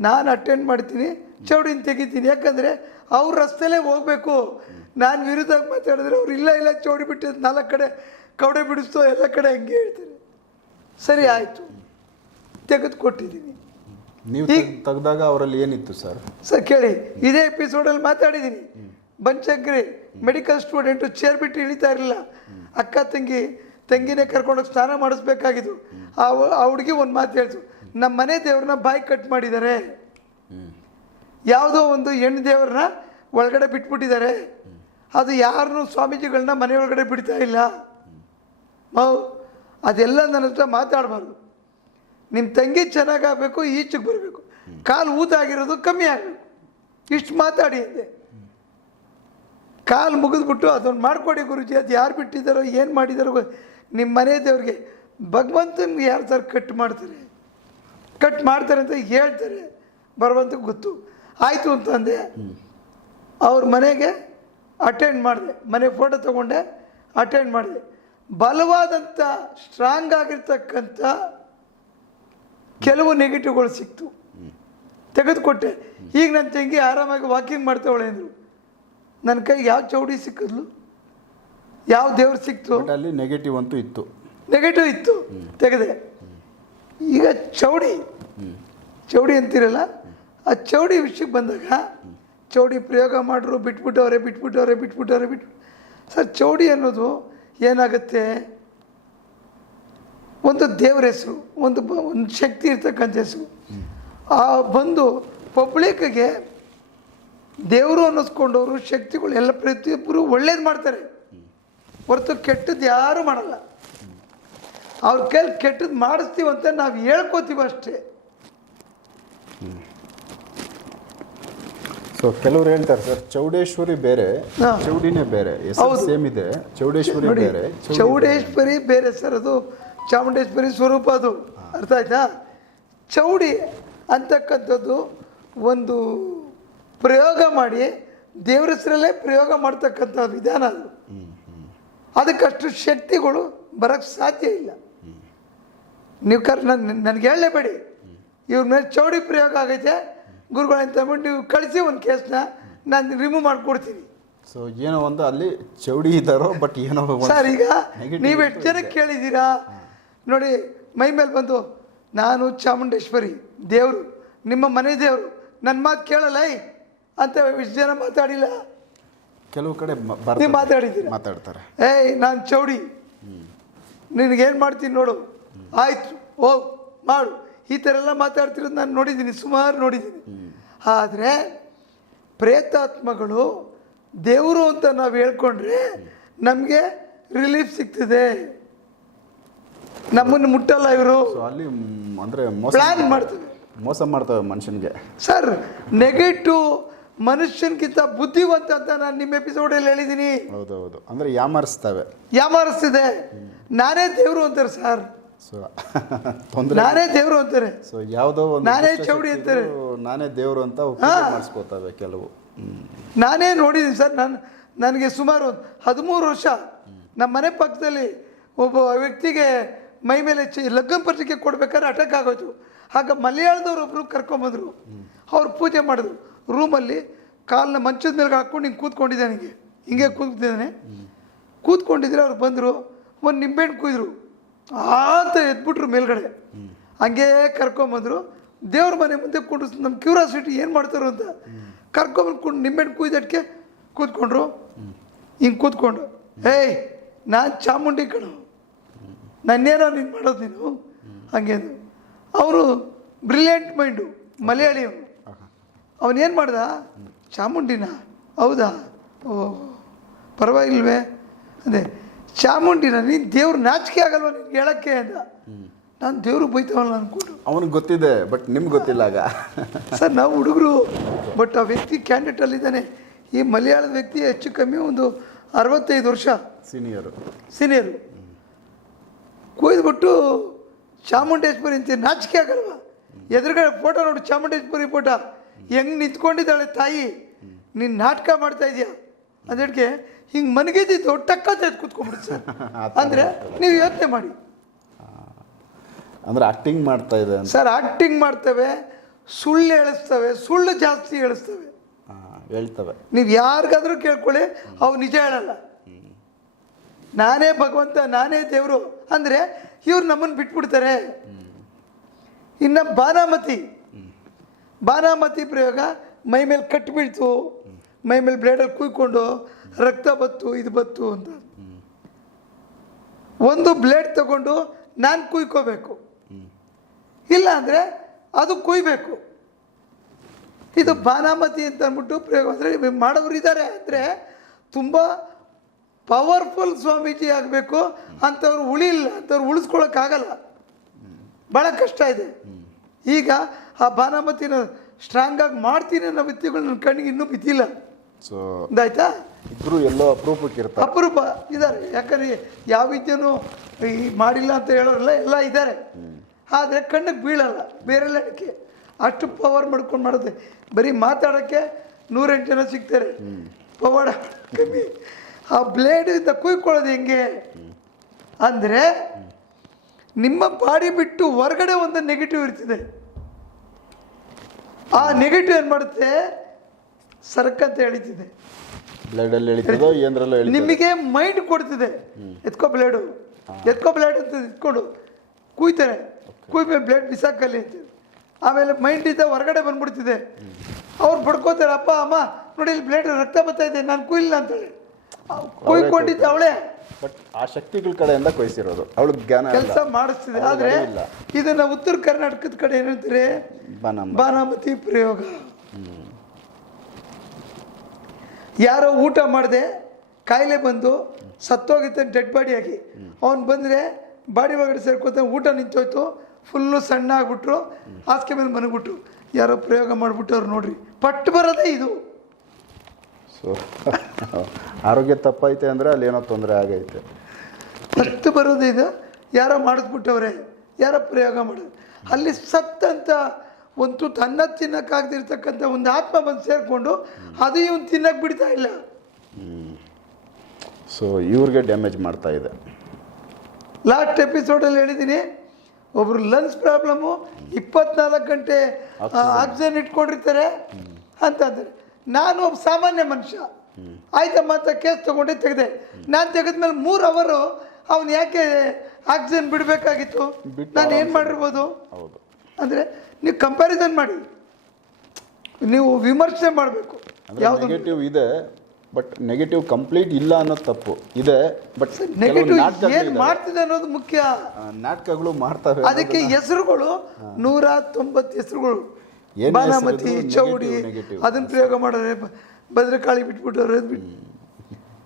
ನಾನು ಅಟೆಂಡ್ ಮಾಡ್ತೀನಿ, ಚೌಡಿನ ತೆಗಿತೀನಿ. ಯಾಕಂದರೆ ಅವ್ರ ರಸ್ತೆಲೇ ಹೋಗಬೇಕು. ನಾನು ವಿರುದ್ಧ ಮಾತಾಡಿದ್ರೆ ಅವ್ರು ಇಲ್ಲ ಇಲ್ಲ, ಚೌಡಿ ಬಿಟ್ಟಿದ್ದು ನಾಲ್ಕು ಕಡೆ ಕೌಡೆ ಬಿಡಿಸ್ತೋ, ಎಲ್ಲ ಕಡೆ ಹಂಗೆ ಹೇಳ್ತಾರೆ. ಸರಿ ಆಯಿತು. ತೆಗೆದು ಕೊಟ್ಟಿದ್ದೀನಿ ನೀವು ತೆಗೆದಾಗ ಅವರಲ್ಲಿ ಏನಿತ್ತು ಸರ್? ಸರ್ ಕೇಳಿ. ಇದೇ ಎಪಿಸೋಡಲ್ಲಿ ಮಾತಾಡಿದ್ದೀನಿ. ಬಂಚಗ್ರಿ ಮೆಡಿಕಲ್ ಸ್ಟೂಡೆಂಟು ಚೇರ್ ಬಿಟ್ಟು ಇಳಿತಾ ಇರಲಿಲ್ಲ. ಅಕ್ಕ ತಂಗಿ ತಂಗಿನೇ ಕರ್ಕೊಂಡೋಗಿ ಸ್ನಾನ ಮಾಡಿಸ್ಬೇಕಾಗಿದ್ದು. ಆ ಆ ಹುಡುಗಿ ಒಂದು ಮಾತು ಹೇಳ್ತು. ನಮ್ಮ ಮನೆ ದೇವ್ರನ್ನ ಬಾಯಿ ಕಟ್ ಮಾಡಿದ್ದಾರೆ. ಯಾವುದೋ ಒಂದು ಹೆಣ್ಣು ದೇವ್ರನ್ನ ಒಳಗಡೆ ಬಿಟ್ಬಿಟ್ಟಿದ್ದಾರೆ. ಅದು ಯಾರನ್ನೂ ಸ್ವಾಮೀಜಿಗಳನ್ನ ಮನೆ ಒಳಗಡೆ ಬಿಡ್ತಾ ಇಲ್ಲ. ಮೌ ಅದೆಲ್ಲ ನನ್ನ ಹತ್ರ ಮಾತಾಡಬಾರ್ದು. ನಿಮ್ಮ ತಂಗಿ ಚೆನ್ನಾಗಾಗಬೇಕು, ಈಚೆಗೆ ಬರಬೇಕು. ಕಾಲು ಊತಾಗಿರೋದು ಕಮ್ಮಿ ಆಗಬೇಕು. ಇಷ್ಟು ಮಾತಾಡಿ ಅಂದೆ. ಕಾಲು ಮುಗಿದ್ಬಿಟ್ಟು ಅದೊಂದು ಮಾಡಿಕೊಡಿ ಗುರುಜಿ, ಅದು ಯಾರು ಬಿಟ್ಟಿದ್ದಾರೋ ಏನು ಮಾಡಿದಾರೋ ನಿಮ್ಮ ಮನೆ ದೇವ್ರಿಗೆ ಭಗವಂತನಿಗೆ ಯಾರು ಥರ ಕಟ್ ಮಾಡ್ತಾರೆ? ಕಟ್ ಮಾಡ್ತಾರೆ ಅಂತ ಹೇಳ್ತಾರೆ. ಬರುವಂತ ಗೊತ್ತು. ಆಯಿತು ಅಂತಂದೆ ಅವ್ರ ಮನೆಗೆ ಅಟೆಂಡ್ ಮಾಡಿದೆ. ಮನೆ ಫೋಟೋ ತೊಗೊಂಡೆ ಅಟೆಂಡ್ ಮಾಡಿದೆ. ಬಲವಾದಂಥ ಸ್ಟ್ರಾಂಗ್ ಆಗಿರ್ತಕ್ಕಂಥ ಕೆಲವು ನೆಗೆಟಿವ್ಗಳು ಸಿಕ್ತು. ತೆಗೆದುಕೊಟ್ಟೆ. ಈಗ ನನ್ನ ತಂಗಿ ಆರಾಮಾಗಿ ವಾಕಿಂಗ್ ಮಾಡ್ತಾವಳೆ ಅಂದರು. ನನ್ನ ಕೈಗೆ ಯಾವ ಚೌಡಿ ಸಿಕ್ಕಿದ್ಲು? ಯಾವ ದೇವ್ರು ಸಿಕ್ತು? ಅಲ್ಲಿ ನೆಗೆಟಿವ್ ಅಂತೂ ಇತ್ತು. ನೆಗೆಟಿವ್ ಇತ್ತು. ತೆಗೆದೆ. ಈಗ ಚೌಡಿ. ಚೌಡಿ ಅಂತಿರಲ್ಲ? ಆ ಚೌಡಿ ವಿಷಯಕ್ಕೆ ಬಂದಾಗ ಚೌಡಿ ಪ್ರಯೋಗ ಮಾಡ್ರು ಬಿಟ್ಬಿಟ್ಟವ್ರೆ ಬಿಟ್ಬಿಟ್ಟವ್ರೆ ಬಿಟ್ಬಿಟ್ಟವ್ರೆ ಬಿಟ್ಬಿಟ್ಟು ಸರ್ ಚೌಡಿ ಅನ್ನೋದು ಏನಾಗುತ್ತೆ? ಒಂದು ದೇವ್ರ ಹೆಸರು, ಒಂದು ಬ- ಒಂದು ಶಕ್ತಿ ಇರ್ತಕ್ಕಂಥ ಹೆಸರು. ಆ ಬಂದು ಪಬ್ಲಿಕ್ಗೆ ದೇವರು ಅನ್ನಿಸ್ಕೊಂಡವರು, ಶಕ್ತಿಗಳು ಎಲ್ಲ ಪ್ರತಿಯೊಬ್ಬರು ಒಳ್ಳೇದು ಮಾಡ್ತಾರೆ. ಹೊರತು ಕೆಟ್ಟದ್ದು ಯಾರೂ ಮಾಡಲ್ಲ. ಅವ್ರ ಕೈಲಿ ಕೆಟ್ಟದ್ದು ಮಾಡಿಸ್ತೀವಂತ ನಾವು ಹೇಳ್ಕೋತೀವಿ ಅಷ್ಟೇ ಸೊ ಕೆಲವರು ಹೇಳ್ತಾರೆ ಸರ್ ಚೌಡೇಶ್ವರಿ ಬೇರೆ. ಚೌಡಿನೇ ಬೇರೆ. ಸೇಮ್ ಇದೆ ಚೌಡೇಶ್ವರಿ ಬೇರೆ ಚೌಡೇಶ್ವರಿ ಬೇರೆ ಸರ್ ಅದು ಚಾಮುಂಡೇಶ್ವರಿ ಸ್ವರೂಪ ಅದು. ಅರ್ಥ ಆಯ್ತಾ? ಚೌಡಿ ಅಂತಕ್ಕಂಥದ್ದು ಒಂದು ಪ್ರಯೋಗ ಮಾಡಿ ದೇವರ ಹೆಸರಲ್ಲೇ ಪ್ರಯೋಗ ಮಾಡ್ತಕ್ಕಂಥ ವಿಧಾನ ಅದು. ಅದಕ್ಕಷ್ಟು ಶಕ್ತಿಗಳು ಬರೋಕ್ಕೆ ಸಾಧ್ಯ ಇಲ್ಲ. ನೀವು ಕರ್ ನನ್ ನನಗೆ ಹೇಳಲೇಬೇಡಿ. ಇವ್ರ ಮೇಲೆ ಚೌಡಿ ಪ್ರಯೋಗ ಆಗೈತೆ ಗುರುಗಳು ಅಂತ ಅಂದ್ಬಿಟ್ಟು ನೀವು ಕಳಿಸಿ ಒಂದು ಕೇಸ್ನ ನಾನು ರಿಮೂವ್ ಮಾಡಿಕೊಡ್ತೀನಿ. ಸೊ ಏನೋ ಒಂದು ಅಲ್ಲಿ ಚೌಡಿ ಇದ್ದಾರೋ ಬಟ್ ಏನೋ ಸರ್ ಈಗ ನೀವು ಎಷ್ಟು ಜನ ಕೇಳಿದ್ದೀರಾ? ನೋಡಿ ಮೈ ಮೇಲೆ ಬಂದು ನಾನು ಚಾಮುಂಡೇಶ್ವರಿ ದೇವರು ನಿಮ್ಮ ಮನೆ ದೇವರು ನನ್ನ ಮಾತು ಕೇಳಲ್ಲ ಅಂತ ಇಷ್ಟು ಜನ ಮಾತಾಡಿಲ್ಲ. ಕೆಲವು ಕಡೆ ನೀವು ಮಾತಾಡಿದ್ದೀರಿ? ಮಾತಾಡ್ತಾರೆ. ಏಯ್ ನಾನು ಚೌಡಿ. ನಿನಗೇನು ಮಾಡ್ತೀನಿ ನೋಡು. ಆಯ್ತು ಓ ಮಾಡು. ಈ ಥರ ಎಲ್ಲ ಮಾತಾಡ್ತಿರೋದು ನಾನು ನೋಡಿದ್ದೀನಿ ಸುಮಾರು ನೋಡಿದ್ದೀನಿ. ಆದರೆ ಪ್ರೇತಾತ್ಮಗಳು ದೇವರು ಅಂತ ನಾವು ಹೇಳ್ಕೊಂಡ್ರೆ ನಮಗೆ ರಿಲೀಫ್ ಸಿಗ್ತದೆ. ನಮ್ಮನ್ನು ಮುಟ್ಟಲ್ಲ ಇವರು. ಅಲ್ಲಿ ಅಂದರೆ ಪ್ಲಾನ್ ಮಾಡ್ತವೆ ಮೋಸ ಮಾಡ್ತವೆ ಮನುಷ್ಯನಿಗೆ. ಸರ್ ನೆಗೆಟಿವ್ ಮನುಷ್ಯನಿಗಿಂತ ಬುದ್ಧಿವಂತ ಅಂತ ನಾನು ನಿಮ್ಮ ಎಪಿಸೋಡಲ್ಲಿ ಹೇಳಿದ್ದೀನಿ. ಹೌದೌದು ಅಂದರೆ ಯಾಮಾರಿಸ್ತವೆ. ಯಾಮಾರಿಸ್ತಿದೆ. ನಾನೇ ದೇವರು ಅಂತಾರೆ ಸರ್ ಸೊ ತೊಂದರೆ ನಾನೇ ದೇವರು ಅಂತಾರೆ. ಸೊ ಯಾವುದೋ ಒಂದು ನಾನೇ ಚೌಡಿ ಅಂತಾರೆ. ನಾನೇ ದೇವರು ಅಂತ ಮಾಡಿಸ್ಕೋತಾವೆ ಕೆಲವು. ನಾನೇ ನೋಡಿದ್ದೀನಿ ಸರ್ ನನ್ನ ನನಗೆ ಸುಮಾರು ಹದಿಮೂರು ವರ್ಷ. ನಮ್ಮ ಮನೆ ಪಕ್ಕದಲ್ಲಿ ಒಬ್ಬ ವ್ಯಕ್ತಿಗೆ ಮೈ ಮೇಲೆ ಚಿ ಲಗ್ನ ಪತ್ರಿಕೆ ಕೊಡ್ಬೇಕಾದ್ರೆ ಅಟ್ಯಾಕ್ ಆಗೋಯ್ತು. ಆಗ ಮಲಯಾಳದವ್ರು ಒಬ್ಬರು ಕರ್ಕೊಂಬಂದರು ಅವ್ರು ಪೂಜೆ ಮಾಡಿದ್ರು. ರೂಮಲ್ಲಿ ಕಾಲನ್ನ ಮಂಚದ ಮೇಲೆ ಹಾಕ್ಕೊಂಡು ಹಿಂಗೆ ಕೂತ್ಕೊಂಡಿದ್ದೆ ನನಗೆ ಹಿಂಗೆ ಕೂತ್ಕೊಂಡಿದ್ದಾನೆ. ಕೂತ್ಕೊಂಡಿದ್ರೆ ಅವ್ರು ಬಂದರು. ಒಂದು ನಿಂಬೆಹಣ್ಣು ಕುಯ್ದ್ರು. ಅಂತ ಎದ್ಬಿಟ್ರು ಮೇಲ್ಗಡೆ. ಹಂಗೇ ಕರ್ಕೊಂಬಂದ್ರು ದೇವ್ರ ಮನೆ ಮುಂದೆ ಕುಂಡ್ರು ನಮ್ಮ ಕ್ಯೂರಾಸಿಟಿ ಏನು ಮಾಡ್ತಾರೋ ಅಂತ ಕರ್ಕೊಂಬಂದ್ಕೊಂಡು ನಿಮ್ಮೆಣ್ಣು ಕುಯ್ದಟ್ಕೆ ಕೂತ್ಕೊಂಡ್ರು. ಹಿಂಗೆ ಕೂತ್ಕೊಂಡು, ಏಯ್, ನಾನು ಚಾಮುಂಡಿ ಕಣು. ನನ್ನೇನೋ ನೀನು ಮಾಡೋದು ನೀನು. ಹಂಗೆ ಅವರು ಬ್ರಿಲಿಯಂಟ್ ಮೈಂಡು, ಮಲಯಾಳಿ ಅವನು ಅವನೇನು ಮಾಡ್ದ? ಚಾಮುಂಡಿನ? ಹೌದಾ? ಓ ಪರವಾಗಿಲ್ವೇ? ಅದೇ. ಚಾಮುಂಡಿನ ನೀನು ದೇವ್ರು ನಾಚಿಕೆ ಆಗಲ್ವ ನಿನ್ಗೆ ಹೇಳಕ್ಕೆ ಅಂತ? ನಾನು ದೇವ್ರು ಬೈತಾವಲ್ಲ ಅಂದ್ಕೊಂಡು ಅವನಿಗೆ ಗೊತ್ತಿದೆ ಬಟ್ ನಿಮ್ಗೆ ಗೊತ್ತಿಲ್ಲ ಆಗ. ಸರ್ ನಾವು ಹುಡುಗರು ಬಟ್ ಆ ವ್ಯಕ್ತಿ ಕ್ಯಾಂಡಿಡೇಟಲ್ಲಿದ್ದಾನೆ ಈ ಮಲಯಾಳದ ವ್ಯಕ್ತಿ ಹೆಚ್ಚು ಕಮ್ಮಿ ಒಂದು ಅರವತ್ತೈದು ವರ್ಷ. ಸೀನಿಯರು ಸೀನಿಯರು ಕೊಯ್ದುಬಿಟ್ಟು ಚಾಮುಂಡೇಶ್ವರಿ ಅಂತ ನಾಚಿಕೆ ಆಗಲ್ವ? ಎದುರುಗಡೆ ಫೋಟೋ ನೋಡು ಚಾಮುಂಡೇಶ್ವರಿ ಫೋಟೋ ಹೆಂಗೆ ನಿಂತ್ಕೊಂಡಿದ್ದಾಳೆ ತಾಯಿ? ನೀನು ನಾಟಕ ಮಾಡ್ತಾ ಇದೆಯಾ? ಅದಕ್ಕೆ ಹಿಂಗೆ ಮನಗಿದ್ದು ಟಕ್ಕ ತೆಗೆದು ಕೂತ್ಕೊಂಡ್ಬಿಡಿ ಸರ್. ಅಂದರೆ ನೀವು ಯೋಚನೆ ಮಾಡಿ. ಅಂದ್ರೆ ಆಕ್ಟಿಂಗ್ ಮಾಡ್ತಾ ಇದೆ ಸರ್ ಆಕ್ಟಿಂಗ್ ಮಾಡ್ತೇವೆ ಸುಳ್ಳು ಹೇಳಿಸ್ತವೆ ಸುಳ್ಳು ಜಾಸ್ತಿ ಹೇಳಿಸ್ತವೆ. ಹೇಳ್ತವೆ. ನೀವು ಯಾರಿಗಾದ್ರೂ ಕೇಳ್ಕೊಳ್ಳಿ ಅವು ನಿಜ ಹೇಳಲ್ಲ. ನಾನೇ ಭಗವಂತ ನಾನೇ ದೇವರು ಅಂದರೆ ಇವ್ರು ನಮ್ಮನ್ನು ಬಿಟ್ಬಿಡ್ತಾರೆ. ಇನ್ನು ಬಾನಾಮತಿ. ಬಾನಾಮತಿ ಪ್ರಯೋಗ ಮೈ ಮೇಲೆ ಕಟ್ಟಿಬಿಡ್ತು ಮೈ ಮೇಲೆ ಬ್ಲೇಡಲ್ಲಿ ಕುಯ್ಕೊಂಡು ರಕ್ತ ಬತ್ತು ಇದು ಬತ್ತು ಅಂತ. ಒಂದು ಬ್ಲೇಡ್ ತಗೊಂಡು ನಾನು ಕುಯ್ಕೋಬೇಕು. ಇಲ್ಲ ಅಂದರೆ ಅದು ಕುಯ್ಬೇಕು. ಇದು ಬಾನಾಮತಿ ಅಂತ ಅಂದ್ಬಿಟ್ಟು ಪ್ರಯೋಗ ಅಂದರೆ ಮಾಡೋರು ಇದ್ದಾರೆ ಅಂದರೆ ತುಂಬ ಪವರ್ಫುಲ್ ಸ್ವಾಮೀಜಿ ಆಗಬೇಕು. ಅಂಥವ್ರು ಉಳಿಲ್ಲ ಅಂಥವ್ರು ಉಳಿಸ್ಕೊಳಕ್ಕಾಗಲ್ಲ. ಭಾಳ ಕಷ್ಟ ಇದೆ. ಈಗ ಆ ಬಾನಾಮತಿನ ಸ್ಟ್ರಾಂಗ್ ಆಗಿ ಮಾಡ್ತೀನಿ ಅನ್ನೋ ವ್ಯಕ್ತಿಗಳು ನನ್ನ ಕಣ್ಣಿಗೆ ಇನ್ನೂ ಬಿದ್ದಿಲ್ಲ ಸೊ ಇದಾಯ್ತಾ? ಇಬ್ರು ಎಲ್ಲೋ ಅಪರೂಪಕ್ಕೆ ಇರ್ತಾರೆ ಅಪರೂಪ ಇದ್ದಾರೆ. ಯಾಕಂದರೆ ಯಾವ ವಿದ್ಯೆನೂ ಈ ಮಾಡಿಲ್ಲ ಅಂತ ಹೇಳೋರಲ್ಲ ಎಲ್ಲ ಇದ್ದಾರೆ. ಆದರೆ ಕಣ್ಣಿಗೆ ಬೀಳಲ್ಲ. ಬೇರೆಲ್ಲ ಅದಕ್ಕೆ ಅಷ್ಟು ಪವರ್ ಮಾಡ್ಕೊಂಡು ಮಾಡುತ್ತೆ ಬರೀ ಮಾತಾಡೋಕ್ಕೆ ನೂರೆಂಟು ಜನ ಸಿಗ್ತಾರೆ. ಪವರ್ ಕಮ್ಮಿ. ಆ ಬ್ಲೇಡಿಂದ ಕುಯ್ಕೊಳ್ಳೋದು ಹೆಂಗೆ? ಅಂದರೆ ನಿಮ್ಮ ಬಾಡಿ ಬಿಟ್ಟು ಹೊರಗಡೆ ಒಂದು ನೆಗೆಟಿವ್ ಇರ್ತಿದೆ. ಆ ನೆಗೆಟಿವ್ ಏನು ಮಾಡುತ್ತೆ? ಸರ್ಕಂತ ಎಳಿತಿದೆ ಬ್ಲಡಲ್ಲಿ ಎಳಿತದೋ ಏನರಲ್ಲೋ ಎಳಿತದೆ ನಿಮಗೆ ಮೈಂಡ್ ಕೊಡ್ತಿದೆ. ಎತ್ಕೋ ಬ್ಲೇಡು ಎತ್ಕೋ ಬ್ಲೇಡ್ ಅಂತ ಇಟ್ಕೊಂಡು ಕೂಯ್ತಾರೆ. ಕೂಯ್ಬೇಕು ಮೇಲೆ ಬ್ಲೇಡ್ ಬಿಸಾಕಲ್ಲಿ ಅಂತ. ಆಮೇಲೆ ಮೈಂಡಿಂದ ಹೊರಗಡೆ ಬಂದ್ಬಿಡ್ತಿದೆ. ಅವ್ರು ಬಡ್ಕೋತಾರೆ ಅಪ್ಪ ಅಮ್ಮ ನೋಡಿ ಇಲ್ಲಿ ಬ್ಲೇಡ್ ರಕ್ತ ಬರ್ತಾ ಇದೆ ನಾನು ಕುಯ್ಲಿಲ್ಲ ಅಂತೇಳಿ ಕುಯ್ಕೊಂಡಿದ್ದೆ ಅವಳೇ. ಬಟ್ ಆ ಶಕ್ತಿಗಳ ಕಡೆಯಿಂದ ಕೊಯ್ಸಿರೋದು. ಅವಳು ಜ್ಞಾನ ಕೆಲಸ ಮಾಡಿಸ್ತಿದೆ. ಆದ್ರೆ. ಇದನ್ನ ಉತ್ತರ ಕರ್ನಾಟಕದ ಕಡೆ ಏನಂತಾರೆ? ಬಾನಾಮತಿ. ಪ್ರಯೋಗ. ಯಾರೋ ಊಟ ಮಾಡದೆ ಕಾಯಿಲೆ ಬಂದು ಸತ್ತೋಗಿತ್ತು ಡೆಡ್ ಬಾಡಿಯಾಗಿ ಅವ್ನು ಬಂದರೆ ಬಾಡಿ ಒಳಗಡೆ ಸೇರ್ಕೋತ ಊಟ ನಿಂತೋಯ್ತು ಫುಲ್ಲು ಸಣ್ಣ ಆಗ್ಬಿಟ್ರು ಹಾಸಿಗೆ ಮೇಲೆ ಮನಗ್ಬಿಟ್ರು ಯಾರೋ ಪ್ರಯೋಗ ಮಾಡಿಬಿಟ್ಟು ಅವ್ರು ನೋಡ್ರಿ ಪಟ್ಟು ಬರೋದೇ ಇದು. ಸೊ ಆರೋಗ್ಯ ತಪ್ಪೈತೆ ಅಂದರೆ ಅಲ್ಲಿ ಏನೋ ತೊಂದರೆ ಆಗೈತೆ. ಪಟ್ಟು ಬರೋದೇ ಇದು. ಯಾರೋ ಮಾಡಿಸ್ಬಿಟ್ಟವ್ರೆ ಯಾರೋ ಪ್ರಯೋಗ ಮಾಡೋದು ಅಲ್ಲಿ ಸತ್ತಂತ ಒಂದು ತನ್ನ ತಿನ್ನಕ್ಕಾಗದಿರ್ತಕ್ಕಂಥ ಒಂದು ಆತ್ಮ ಬಂದು ಸೇರಿಕೊಂಡು ಅದು ಇವನು ತಿನ್ನಕ್ಕೆ ಬಿಡ್ತಾ ಇಲ್ಲ. ಸೊ ಇವ್ರಿಗೆ ಡ್ಯಾಮೇಜ್ ಮಾಡ್ತಾ ಇದೆ. ಲಾಸ್ಟ್ ಎಪಿಸೋಡಲ್ಲಿ ಹೇಳಿದ್ದೀನಿ ಒಬ್ರು ಲಂಗ್ಸ್ ಪ್ರಾಬ್ಲಮ್ಮು ಇಪ್ಪತ್ನಾಲ್ಕು ಗಂಟೆ ಆಕ್ಸಿಜನ್ ಇಟ್ಕೊಂಡಿರ್ತಾರೆ ಅಂತಂದರೆ ನಾನು ಒಬ್ಬ ಸಾಮಾನ್ಯ ಮನುಷ್ಯ. ಆಯ್ತಮ್ಮ ಅಂತ ಕೇಸ್ ತೊಗೊಂಡೆ ತೆಗೆದೆ. ನಾನು ತೆಗೆದ್ಮೇಲೆ ಮೂರು ಅವರು ಅವನು ಯಾಕೆ ಆಕ್ಸಿಜನ್ ಬಿಡಬೇಕಾಗಿತ್ತು? ನಾನು ಏನು ಮಾಡಿರ್ಬೋದು? ಹೌದು. ಅಂದರೆ ನೀವು ಕಂಪ್ಯಾರಿಸನ್ ಮಾಡಿ. ನೀವು ವಿಮರ್ಶೆ ಮಾಡಬೇಕು. ಯಾವುದು? ನೆಗೆಟಿವ್ ಇದೆ ಬಟ್ ನೆಗೆಟಿವ್ ಕಂಪ್ಲೀಟ್ ಇಲ್ಲ ಅನ್ನೋದು ತಪ್ಪು ಇದೆ ಬಟ್ ನೆಗೆಟಿವ್ ಏನು ಮಾಡ್ತಿದೆ ಅನ್ನೋದು ಮುಖ್ಯ. ನಾಟಕಗಳು ಮಾಡ್ತವೆ ಅದಕ್ಕೆ ಹೆಸರುಗಳು ನೂರ ತೊಂಬತ್ತು ಹೆಸರುಗಳು. ಬಾನಾಮತಿ ಚೌಡಿ. ಅದನ್ನ ಪ್ರಯೋಗ ಮಾಡೋರೆ ಭದ್ರಕಾಳಿ ಬಿಟ್ಬಿಟ್ಟವ್ರು ಬಿಟ್ಟು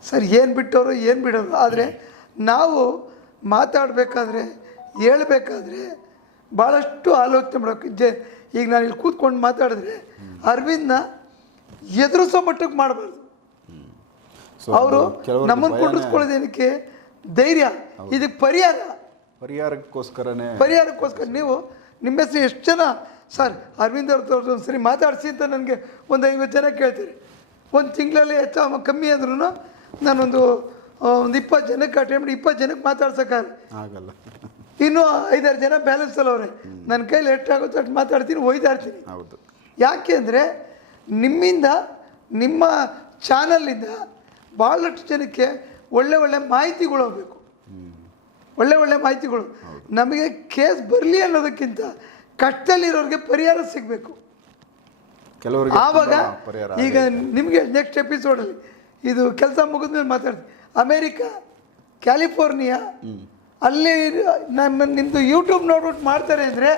ಸರ್ ಏನು ಬಿಟ್ಟವರು ಏನು ಬಿಡೋರು? ಆದರೆ ನಾವು ಮಾತಾಡಬೇಕಾದ್ರೆ ಹೇಳ್ಬೇಕಾದ್ರೆ ಭಾಳಷ್ಟು ಆಲೋಚನೆ ಮಾಡೋಕೆ ಜೆ ಈಗ ನಾನು ಇಲ್ಲಿ ಕೂತ್ಕೊಂಡು ಮಾತಾಡಿದ್ರೆ ಅರವಿಂದ್ನ ಎದುರಿಸೋ ಮಟ್ಟಕ್ಕೆ ಮಾಡಬಾರ್ದು. ಅವರು ನಮ್ಮನ್ನು ಕೊಂಡಿಸ್ಕೊಳ್ಳೋದೇನಕ್ಕೆ ಧೈರ್ಯ. ಇದಕ್ಕೆ ಪರಿಹಾರ. ಪರಿಹಾರಕ್ಕೋಸ್ಕರನೇ. ಪರಿಹಾರಕ್ಕೋಸ್ಕರ ನೀವು ನಿಮ್ಮ ಹೆಸರು ಎಷ್ಟು ಜನ? ಸರ್ ಅರವಿಂದ್ ಅವ್ರದ್ದು ಒಂದು ಸರಿ ಮಾತಾಡಿಸಿ ಅಂತ ನನಗೆ ಒಂದು ಐವತ್ತು ಜನ ಕೇಳ್ತಾರೆ. ಒಂದು ತಿಂಗಳಲ್ಲಿ ಹೆಚ್ಚು ಕಮ್ಮಿ ಅಂದ್ರೂ ನಾನೊಂದು ಒಂದು ಇಪ್ಪತ್ತು ಜನಕ್ಕೆ ಅಟೆಂಡ್ ಇಪ್ಪತ್ತು ಜನಕ್ಕೆ ಮಾತಾಡ್ಸೋಕ್ಕಾಗ ಆಗಲ್ಲ. ಇನ್ನೂ ಐದಾರು ಜನ ಬ್ಯಾಲೆನ್ಸ್ ಅಲ್ಲವ್ರೆ ನನ್ನ ಕೈಲಿ ಎಷ್ಟಾಗುತ್ತೋ ಅಷ್ಟು ಮಾತಾಡ್ತೀನಿ ಒಯ್ದಾ ಇರ್ತೀನಿ ಹೌದು. ಯಾಕೆ ಅಂದರೆ ನಿಮ್ಮಿಂದ ನಿಮ್ಮ ಚಾನಲಿಂದ ಭಾಳಷ್ಟು ಜನಕ್ಕೆ ಒಳ್ಳೆ ಒಳ್ಳೆ ಮಾಹಿತಿಗಳು ಹೋಗಬೇಕು. ಒಳ್ಳೆ ಒಳ್ಳೆ ಮಾಹಿತಿಗಳು. ನಮಗೆ ಕೇಸ್ ಬರಲಿ ಅನ್ನೋದಕ್ಕಿಂತ ಕಷ್ಟದಲ್ಲಿರೋರಿಗೆ ಪರಿಹಾರ ಸಿಗಬೇಕು. ಕೆಲವರಿಗೆ ಆವಾಗ ಈಗ ನಿಮಗೆ ನೆಕ್ಸ್ಟ್ ಎಪಿಸೋಡಲ್ಲಿ ಇದು ಕೆಲಸ ಮುಗಿದ್ಮೇಲೆ ಮಾತಾಡ್ತೀನಿ. ಅಮೇರಿಕಾ ಕ್ಯಾಲಿಫೋರ್ನಿಯಾ ಅಲ್ಲಿ ನಮ್ಮ ನಿಮ್ಮದು ಯೂಟ್ಯೂಬ್ ನೋಡ್ಬಿಟ್ಟು ಮಾಡ್ತಾರೆ ಅಂದರೆ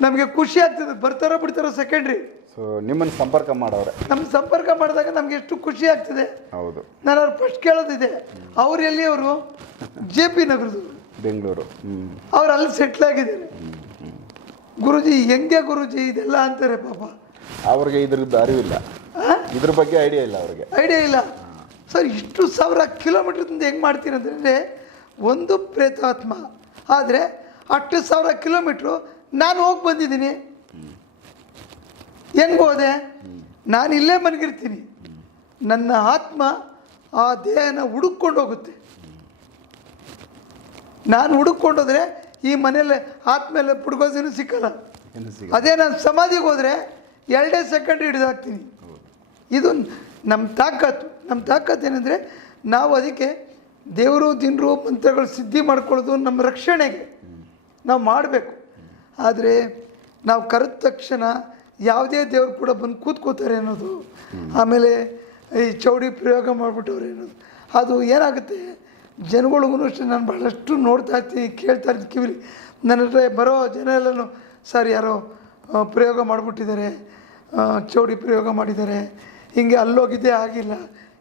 ನಮಗೆ ಖುಷಿ ಆಗ್ತದೆ. ಬರ್ತಾರೋ ಬಿಡ್ತಾರೋ ಸೆಕೆಂಡ್ರಿ ಸೊ ನಿಮ್ಮನ್ನು ಸಂಪರ್ಕ ಮಾಡೋರೆ ನಮ್ಮ ಸಂಪರ್ಕ ಮಾಡಿದಾಗ ನಮ್ಗೆ ಎಷ್ಟು ಖುಷಿ ಆಗ್ತದೆ. ಹೌದು. ನಾನು ಅವ್ರು ಫಸ್ಟ್ ಕೇಳೋದಿದೆ. ಅವ್ರು ಎಲ್ಲಿ ಅವರು ಜೆ ಪಿ ನಗರದವರು. ಬೆಂಗಳೂರು. ಹ್ಞೂ ಅವ್ರು ಅಲ್ಲಿ ಸೆಟ್ಲ್ ಆಗಿದ್ದಾರೆ. ಗುರುಜಿ ಹೆಂಗೆ ಗುರುಜಿ ಇದೆಲ್ಲ ಅಂತಾರೆ ಪಾಪ. ಅವ್ರಿಗೆ ಇದ್ರದ್ದು ಅರಿವಿಲ್ಲ. ಇದ್ರ ಬಗ್ಗೆ ಐಡಿಯಾ ಇಲ್ಲ ಅವ್ರಿಗೆ. ಐಡಿಯಾ ಇಲ್ಲ. ಸರ್ ಇಷ್ಟು ಸಾವಿರ ಕಿಲೋಮೀಟ್ರಿಂದ ಹೆಂಗೆ ಮಾಡ್ತೀರಂತಂದರೆ ಒಂದು ಪ್ರೇತಾತ್ಮ. ಆದರೆ ಅಷ್ಟು ಸಾವಿರ ಕಿಲೋಮೀಟ್ರು ನಾನು ಹೋಗಿ ಬಂದಿದ್ದೀನಿ. ಹೆಂಗೆ ಹೋದೆ? ನಾನು ಇಲ್ಲೇ ಮನಗಿರ್ತೀನಿ ನನ್ನ ಆತ್ಮ ಆ ದೇಹನ ಹುಡುಕೊಂಡು ಹೋಗುತ್ತೆ. ನಾನು ಹುಡುಕೊಂಡೋದ್ರೆ ಈ ಮನೇಲಿ ಆತ್ಮೇಲೆ ಪುಡ್ಕೋಸೇನು ಸಿಕ್ಕಲ್ಲ. ಅದೇ ನಾನು ಸಮಾಧಿಗೆ ಹೋದರೆ ಎರಡೇ ಸೆಕೆಂಡ್ ಹಿಡಿದಾಕ್ತೀನಿ ಇದು ನಮ್ಮ ತಾಕತ್ತು ನಮ್ಮ ತಾಕತ್ತು ಏನಂದರೆ ನಾವು ಅದಕ್ಕೆ ದೇವರು, ದಿನರು, ಮಂತ್ರಗಳು ಸಿದ್ಧಿ ಮಾಡ್ಕೊಳ್ಳೋದು ನಮ್ಮ ರಕ್ಷಣೆಗೆ ನಾವು ಮಾಡಬೇಕು. ಆದರೆ ನಾವು ಕರೆದ ತಕ್ಷಣ ಯಾವುದೇ ದೇವರು ಕೂಡ ಬಂದು ಕೂತ್ಕೋತಾರೆ ಅನ್ನೋದು, ಆಮೇಲೆ ಈ ಚೌಡಿ ಪ್ರಯೋಗ ಮಾಡಿಬಿಟ್ಟವ್ರೆ ಅನ್ನೋದು ಅದು ಏನಾಗುತ್ತೆ? ಜನಗಳಿಗೂ ಅಷ್ಟೇ, ನಾನು ಭಾಳಷ್ಟು ನೋಡ್ತಾ ಇರ್ತೀನಿ, ಕೇಳ್ತಾ ಇರ್ತೀನಿ ಕಿವಿಲಿ. ನನ್ನ ಹತ್ರ ಬರೋ ಜನ ಎಲ್ಲನೂ ಸರ್, ಯಾರೋ ಪ್ರಯೋಗ ಮಾಡಿಬಿಟ್ಟಿದ್ದಾರೆ ಚೌಡಿ ಪ್ರಯೋಗ ಮಾಡಿದ್ದಾರೆ ಹಿಂಗೆ ಅಲ್ಲೋಗಿದ್ದೇ ಆಗಿಲ್ಲ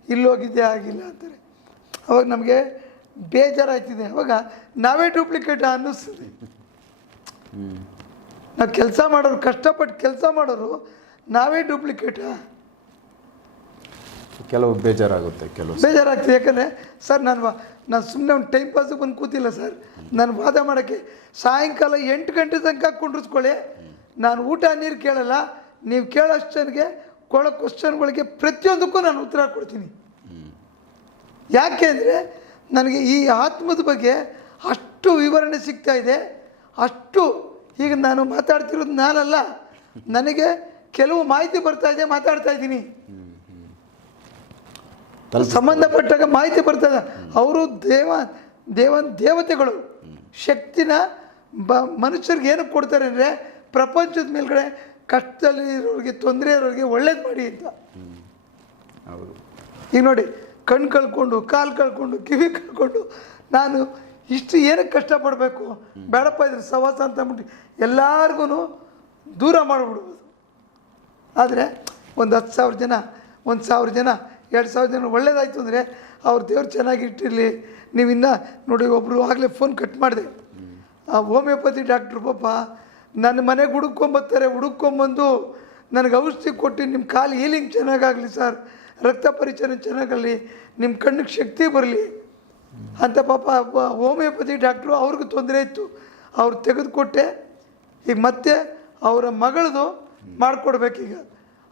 ಇಲ್ಲೋಗಿದ್ದೇ ಆಗಿಲ್ಲ ಅಂತಾರೆ. ಅವಾಗ ನಮಗೆ ಬೇಜಾರಾಯ್ತಿದೆ. ಅವಾಗ ನಾವೇ ಡೂಪ್ಲಿಕೇಟ್ ಅನ್ನಿಸ್ತದೆ. ನಾವು ಕೆಲಸ ಮಾಡೋರು ಕಷ್ಟಪಟ್ಟು ಕೆಲಸ ಮಾಡೋರು ನಾವೇ ಡೂಪ್ಲಿಕೇಟಾ ಕೆಲವು ಬೇಜಾರಾಗುತ್ತೆ ಕೆಲವು ಬೇಜಾರಾಗ್ತದೆ. ಯಾಕಂದರೆ ಸರ್ ನಾನು ವಾ- ನಾನು ಸುಮ್ಮನೆ ಒಂದು ಟೈಮ್ ಪಾಸಿಗೆ ಬಂದು ಕೂತಿಲ್ಲ ಸರ್. ನಾನು ವಾದ ಮಾಡೋಕ್ಕೆ ಸಾಯಂಕಾಲ ಎಂಟು ಗಂಟೆ ತನಕ ಕುಂಡ್ರಿಸ್ಕೊಳ್ಳಿ. ನಾನು ಊಟ ನೀರು ಕೇಳಲ್ಲ. ನೀವು ಕೇಳೋಷ್ಟನಿಗೆ ಕೊಡೋ ಕ್ವಶನ್ಗಳಿಗೆ ಪ್ರತಿಯೊಂದಕ್ಕೂ ನಾನು ಉತ್ತರ ಕೊಡ್ತೀನಿ. ಯಾಕೆ ಅಂದರೆ ನನಗೆ ಈ ಆತ್ಮದ ಬಗ್ಗೆ ಅಷ್ಟು ವಿವರಣೆ ಸಿಗ್ತಾ ಇದೆ. ಅಷ್ಟು ಈಗ ನಾನು ಮಾತಾಡ್ತಿರೋದು ನಾನಲ್ಲ. ನನಗೆ ಕೆಲವು ಮಾಹಿತಿ ಬರ್ತಾ ಇದೆ ಮಾತಾಡ್ತಾ ಇದ್ದೀನಿ. ಸಂಬಂಧಪಟ್ಟಾಗ ಮಾಹಿತಿ ಬರ್ತಾ ಇದೆ. ಅವರು ದೇವ ದೇವನ್ ದೇವತೆಗಳು. ಶಕ್ತಿನ ಬ ಮನುಷ್ಯರಿಗೆ ಏನು ಕೊಡ್ತಾರೆ ಅಂದರೆ ಪ್ರಪಂಚದ ಮೇಲ್ಗಡೆ ಕಷ್ಟದಲ್ಲಿ ಇರೋರಿಗೆ ತೊಂದರೆ ಇರೋರಿಗೆ ಒಳ್ಳೇದು ಮಾಡಿ ಅಂತ. ಹೌದು. ಈಗ ನೋಡಿ ಕಣ್ಣು ಕಳ್ಕೊಂಡು ಕಾಲು ಕಳ್ಕೊಂಡು ಕಿವಿ ಕಳ್ಕೊಂಡು ನಾನು ಇಷ್ಟು ಏನಕ್ಕೆ ಕಷ್ಟಪಡಬೇಕು? ಬೇಡಪ್ಪ ಇದ್ರ ಸವಾಸ ಅಂತ ಅಂದ್ಬಿಟ್ಟು ಎಲ್ಲರಿಗೂ ದೂರ ಮಾಡಿಬಿಡ್ಬೋದು. ಆದರೆ ಒಂದು ಹತ್ತು ಸಾವಿರ ಜನ ಒಂದು ಸಾವಿರ ಜನ ಎರಡು ಸಾವಿರ ಜನ ಒಳ್ಳೇದಾಯ್ತು ಅಂದರೆ ಅವ್ರ ದೇವ್ರು ಚೆನ್ನಾಗಿ ಇಟ್ಟಿರಲಿ. ನೀವು ಇನ್ನೂ ನೋಡಿ ಒಬ್ಬರು ಆಗಲೇ ಫೋನ್ ಕಟ್ ಮಾಡಿದೆ. ಆ ಹೋಮಿಯೋಪತಿ ಡಾಕ್ಟ್ರು ಪಾಪ ನನ್ನ ಮನೆಗೆ ಹುಡುಕೊಂಬತ್ತಾರೆ, ಹುಡುಕೊಂಬಂದು ನನಗೆ ಔಷಧಿ ಕೊಟ್ಟು ನಿಮ್ಮ ಕಾಲು ಹೀಲಿಂಗ್ ಚೆನ್ನಾಗಾಗಲಿ ಸರ್ ರಕ್ತ ಪರಿಚಯ ಚೆನ್ನಾಗಲಿ, ನಿಮ್ಮ ಕಣ್ಣಿಗೆ ಶಕ್ತಿ ಬರಲಿ. ಅಂತ ಪಾಪ ಹೋಮಿಯೋಪತಿ ಡಾಕ್ಟ್ರು ಅವ್ರಿಗೂ ತೊಂದರೆ ಇತ್ತು. ಅವ್ರು ತೆಗೆದುಕೊಟ್ಟೆ. ಈಗ ಮತ್ತೆ ಅವರ ಮಗಳದು ಮಾಡಿಕೊಡ್ಬೇಕೀಗ.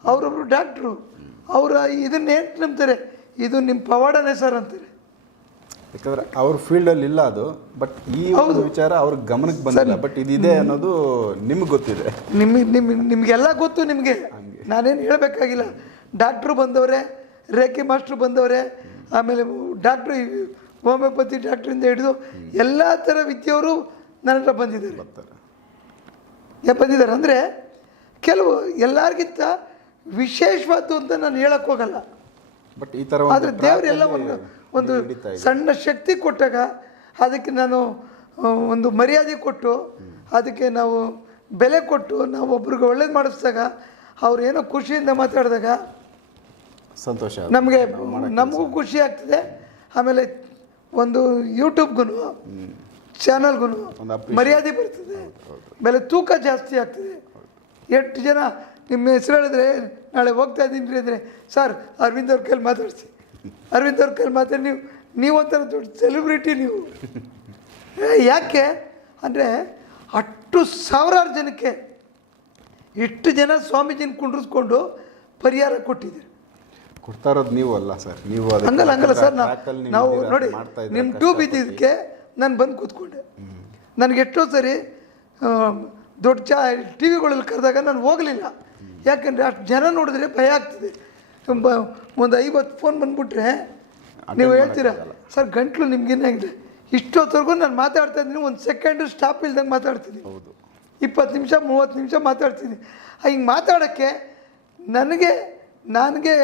ಅವರೊಬ್ಬರು ಡಾಕ್ಟ್ರು ಅವರ ಇದನ್ನ ಏನು ನಂಬ್ತಾರೆ? ಇದು ನಿಮ್ಮ ಪವಾಡನೇ ಸರ್ ಅಂತಾರೆ. ಯಾಕಂದ್ರೆ ಅವ್ರ ಫೀಲ್ಡಲ್ಲಿ ಇಲ್ಲ ಅದು ಬಟ್ ಈ ಒಂದು ವಿಚಾರ ಅವ್ರ ಗಮನಕ್ಕೆ ಬಂದಿಲ್ಲ. ಬಟ್ ಇದಿದೆ ಅನ್ನೋದು ನಿಮ್ಗೆ ಗೊತ್ತಿದೆ. ನಿಮಗೆ ನಿಮ್ ನಿಮಗೆಲ್ಲ ಗೊತ್ತು ನಿಮಗೆ. ನಾನೇನು ಹೇಳಬೇಕಾಗಿಲ್ಲ. ಡಾಕ್ಟ್ರು ಬಂದವರೇ ರೇಖೆ ಮಾಸ್ಟ್ರು ಬಂದವರೇ ಆಮೇಲೆ ಡಾಕ್ಟ್ರು ಹೋಮಿಯೋಪತಿ ಡಾಕ್ಟ್ರಿಂದ ಹಿಡಿದು ಎಲ್ಲ ಥರ ವಿದ್ಯೆಯವರು ನನ್ನ ಹತ್ರ ಬಂದಿದ್ದಾರೆ. ಯಾ- ಬಂದಿದ್ದಾರೆ. ಅಂದರೆ ಕೆಲವು ಎಲ್ಲರಿಗಿಂತ ವಿಶೇಷವಾದ್ದು ಅಂತ ನಾನು ಹೇಳೋಕ್ಕೋಗಲ್ಲ ಹೋಗಲ್ಲ. ಬಟ್ ಈ ಥರ ಆದರೆ ದೇವರು ದೇವರೆಲ್ಲ ಒಂದು ಒಂದು ಸಣ್ಣ ಶಕ್ತಿ ಕೊಟ್ಟಾಗ ಅದಕ್ಕೆ ನಾನು ಒಂದು ಮರ್ಯಾದೆ ಕೊಟ್ಟು ಅದಕ್ಕೆ ನಾವು ಬೆಲೆ ಕೊಟ್ಟು ನಾವು ಒಬ್ರಿಗೆ ಒಳ್ಳೇದು ಮಾಡಿಸಿದಾಗ ಅವ್ರು ಏನೋ ಖುಷಿಯಿಂದ ಮಾತಾಡಿದಾಗ ಸಂತೋಷ. ನಮಗೆ ನಮಗೂ ಖುಷಿ ಆಗ್ತದೆ. ಆಮೇಲೆ ಒಂದು ಯೂಟ್ಯೂಬ್ಗೂ ಚಾನಲ್ಗೂ ಮರ್ಯಾದೆ ಬರ್ತದೆ. ಆಮೇಲೆ ತೂಕ ಜಾಸ್ತಿ ಆಗ್ತದೆ. ಎಷ್ಟು ಜನ ನಿಮ್ಮ ಹೆಸರು ಹೇಳಿದ್ರೆ ನಾಳೆ ಹೋಗ್ತಾ ಇದ್ದೀನಿ ರೀ ಅಂದರೆ ಸರ್ ಅರವಿಂದ್ ಅವ್ರ ಕೈಲಿ ಮಾತಾಡಿಸಿ. ಅರವಿಂದ್ ಅವ್ರ ಕೈಲಿ ಮಾತ್ರ ನೀವು ಒಂಥರ ದೊಡ್ಡ ಸೆಲೆಬ್ರಿಟಿ ನೀವು. ಯಾಕೆ? ಅಂದರೆ ಅಷ್ಟು ಸಾವಿರಾರು ಜನಕ್ಕೆ ಎಷ್ಟು ಜನ ಸ್ವಾಮೀಜಿನ ಕುಂಡ್ರಿಸ್ಕೊಂಡು ಪರಿಹಾರ ಕೊಟ್ಟಿದ್ದೀರಿ ಕೊಡ್ತಾ ಇರೋದು ನೀವು ಅಲ್ಲ ಸರ್. ನೀವು ಹಂಗಲ್ಲ ಹಂಗಲ್ಲ ಸರ್ ನಾವು ನೋಡಿ ನಿಮ್ಮ ಟ್ಯೂಬ್ ಇದ್ದಿದ್ದಕ್ಕೆ ನಾನು ಬಂದು ಕೂತ್ಕೊಂಡೆ. ನನಗೆ ಎಷ್ಟೋ ಸರಿ ದೊಡ್ಡ ಚಾ ಟಿ ವಿಗಳಲ್ಲಿ ಕರೆದಾಗ ನಾನು ಹೋಗಲಿಲ್ಲ. ಯಾಕಂದರೆ ಅಷ್ಟು ಜನ ನೋಡಿದ್ರೆ ಭಯ ಆಗ್ತದೆ. ತುಂಬ ಒಂದು ಐವತ್ತು ಫೋನ್ ಬಂದ್ಬಿಟ್ರೆ ನೀವು ಹೇಳ್ತೀರಾ ಸರ್ ಗಂಟ್ಲು ನಿಮ್ಗೇನಾಗಿದೆ ಇಷ್ಟೊತ್ತವರೆಗೂ ನಾನು ಮಾತಾಡ್ತಾ ಇದ್ದೀನಿ ಒಂದು ಸೆಕೆಂಡು ಸ್ಟಾಪ್ ಇಲ್ದಂಗೆ ಮಾತಾಡ್ತೀನಿ. ಹೌದು. ಇಪ್ಪತ್ತು ನಿಮಿಷ ಮೂವತ್ತು ನಿಮಿಷ ಮಾತಾಡ್ತೀನಿ. ಹಿಂಗೆ ಮಾತಾಡೋಕ್ಕೆ ನನಗೆ ನನಗೆ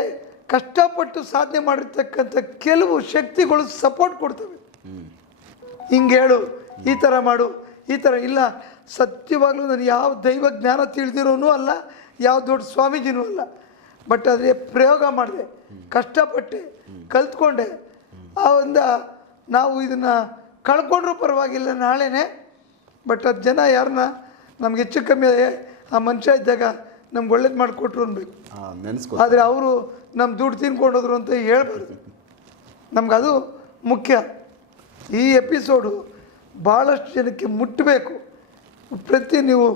ಕಷ್ಟಪಟ್ಟು ಸಾಧನೆ ಮಾಡಿರ್ತಕ್ಕಂಥ ಕೆಲವು ಶಕ್ತಿಗಳು ಸಪೋರ್ಟ್ ಕೊಡ್ತವೆ. ಹಿಂಗೆ ಹೇಳು ಈ ಥರ ಮಾಡು ಈ ಥರ ಇಲ್ಲ. ಸತ್ಯವಾಗಲೂ ನಾನು ಯಾವ ದೈವ ಜ್ಞಾನ ತಿಳಿದಿರೋನು ಅಲ್ಲ ಯಾವ ದೊಡ್ಡ ಸ್ವಾಮೀಜಿನೂ ಅಲ್ಲ. ಬಟ್ ಆದರೆ ಪ್ರಯೋಗ ಮಾಡಿದೆ ಕಷ್ಟಪಟ್ಟೆ ಕಲ್ತ್ಕೊಂಡೆ. ಆ ಒಂದು ನಾವು ಇದನ್ನು ಕಳ್ಕೊಂಡ್ರೂ ಪರವಾಗಿಲ್ಲ ನಾಳೆನೇ ಬಟ್ ಅದು ಜನ ಯಾರನ್ನ ನಮ್ಗೆ ಹೆಚ್ಚು ಕಮ್ಮಿ ಆ ಮನುಷ್ಯ ಇದ್ದಾಗ ನಮ್ಗೆ ಒಳ್ಳೇದು ಮಾಡಿಕೊಟ್ರು ಅನ್ಬೇಕು. ನೆನೆಸ್ಕೊ ಆದರೆ ಅವರು ನಮ್ಮ ದುಡ್ಡು ತಿನ್ಕೊಂಡೋದ್ರು ಅಂತ ಹೇಳ್ಬಾರ್ದು. ನಮ್ಗೆ ಅದು ಮುಖ್ಯ. ಈ ಎಪಿಸೋಡು ಭಾಳಷ್ಟು ಜನಕ್ಕೆ ಮುಟ್ಟಬೇಕು ಪ್ರತಿ ನೀವು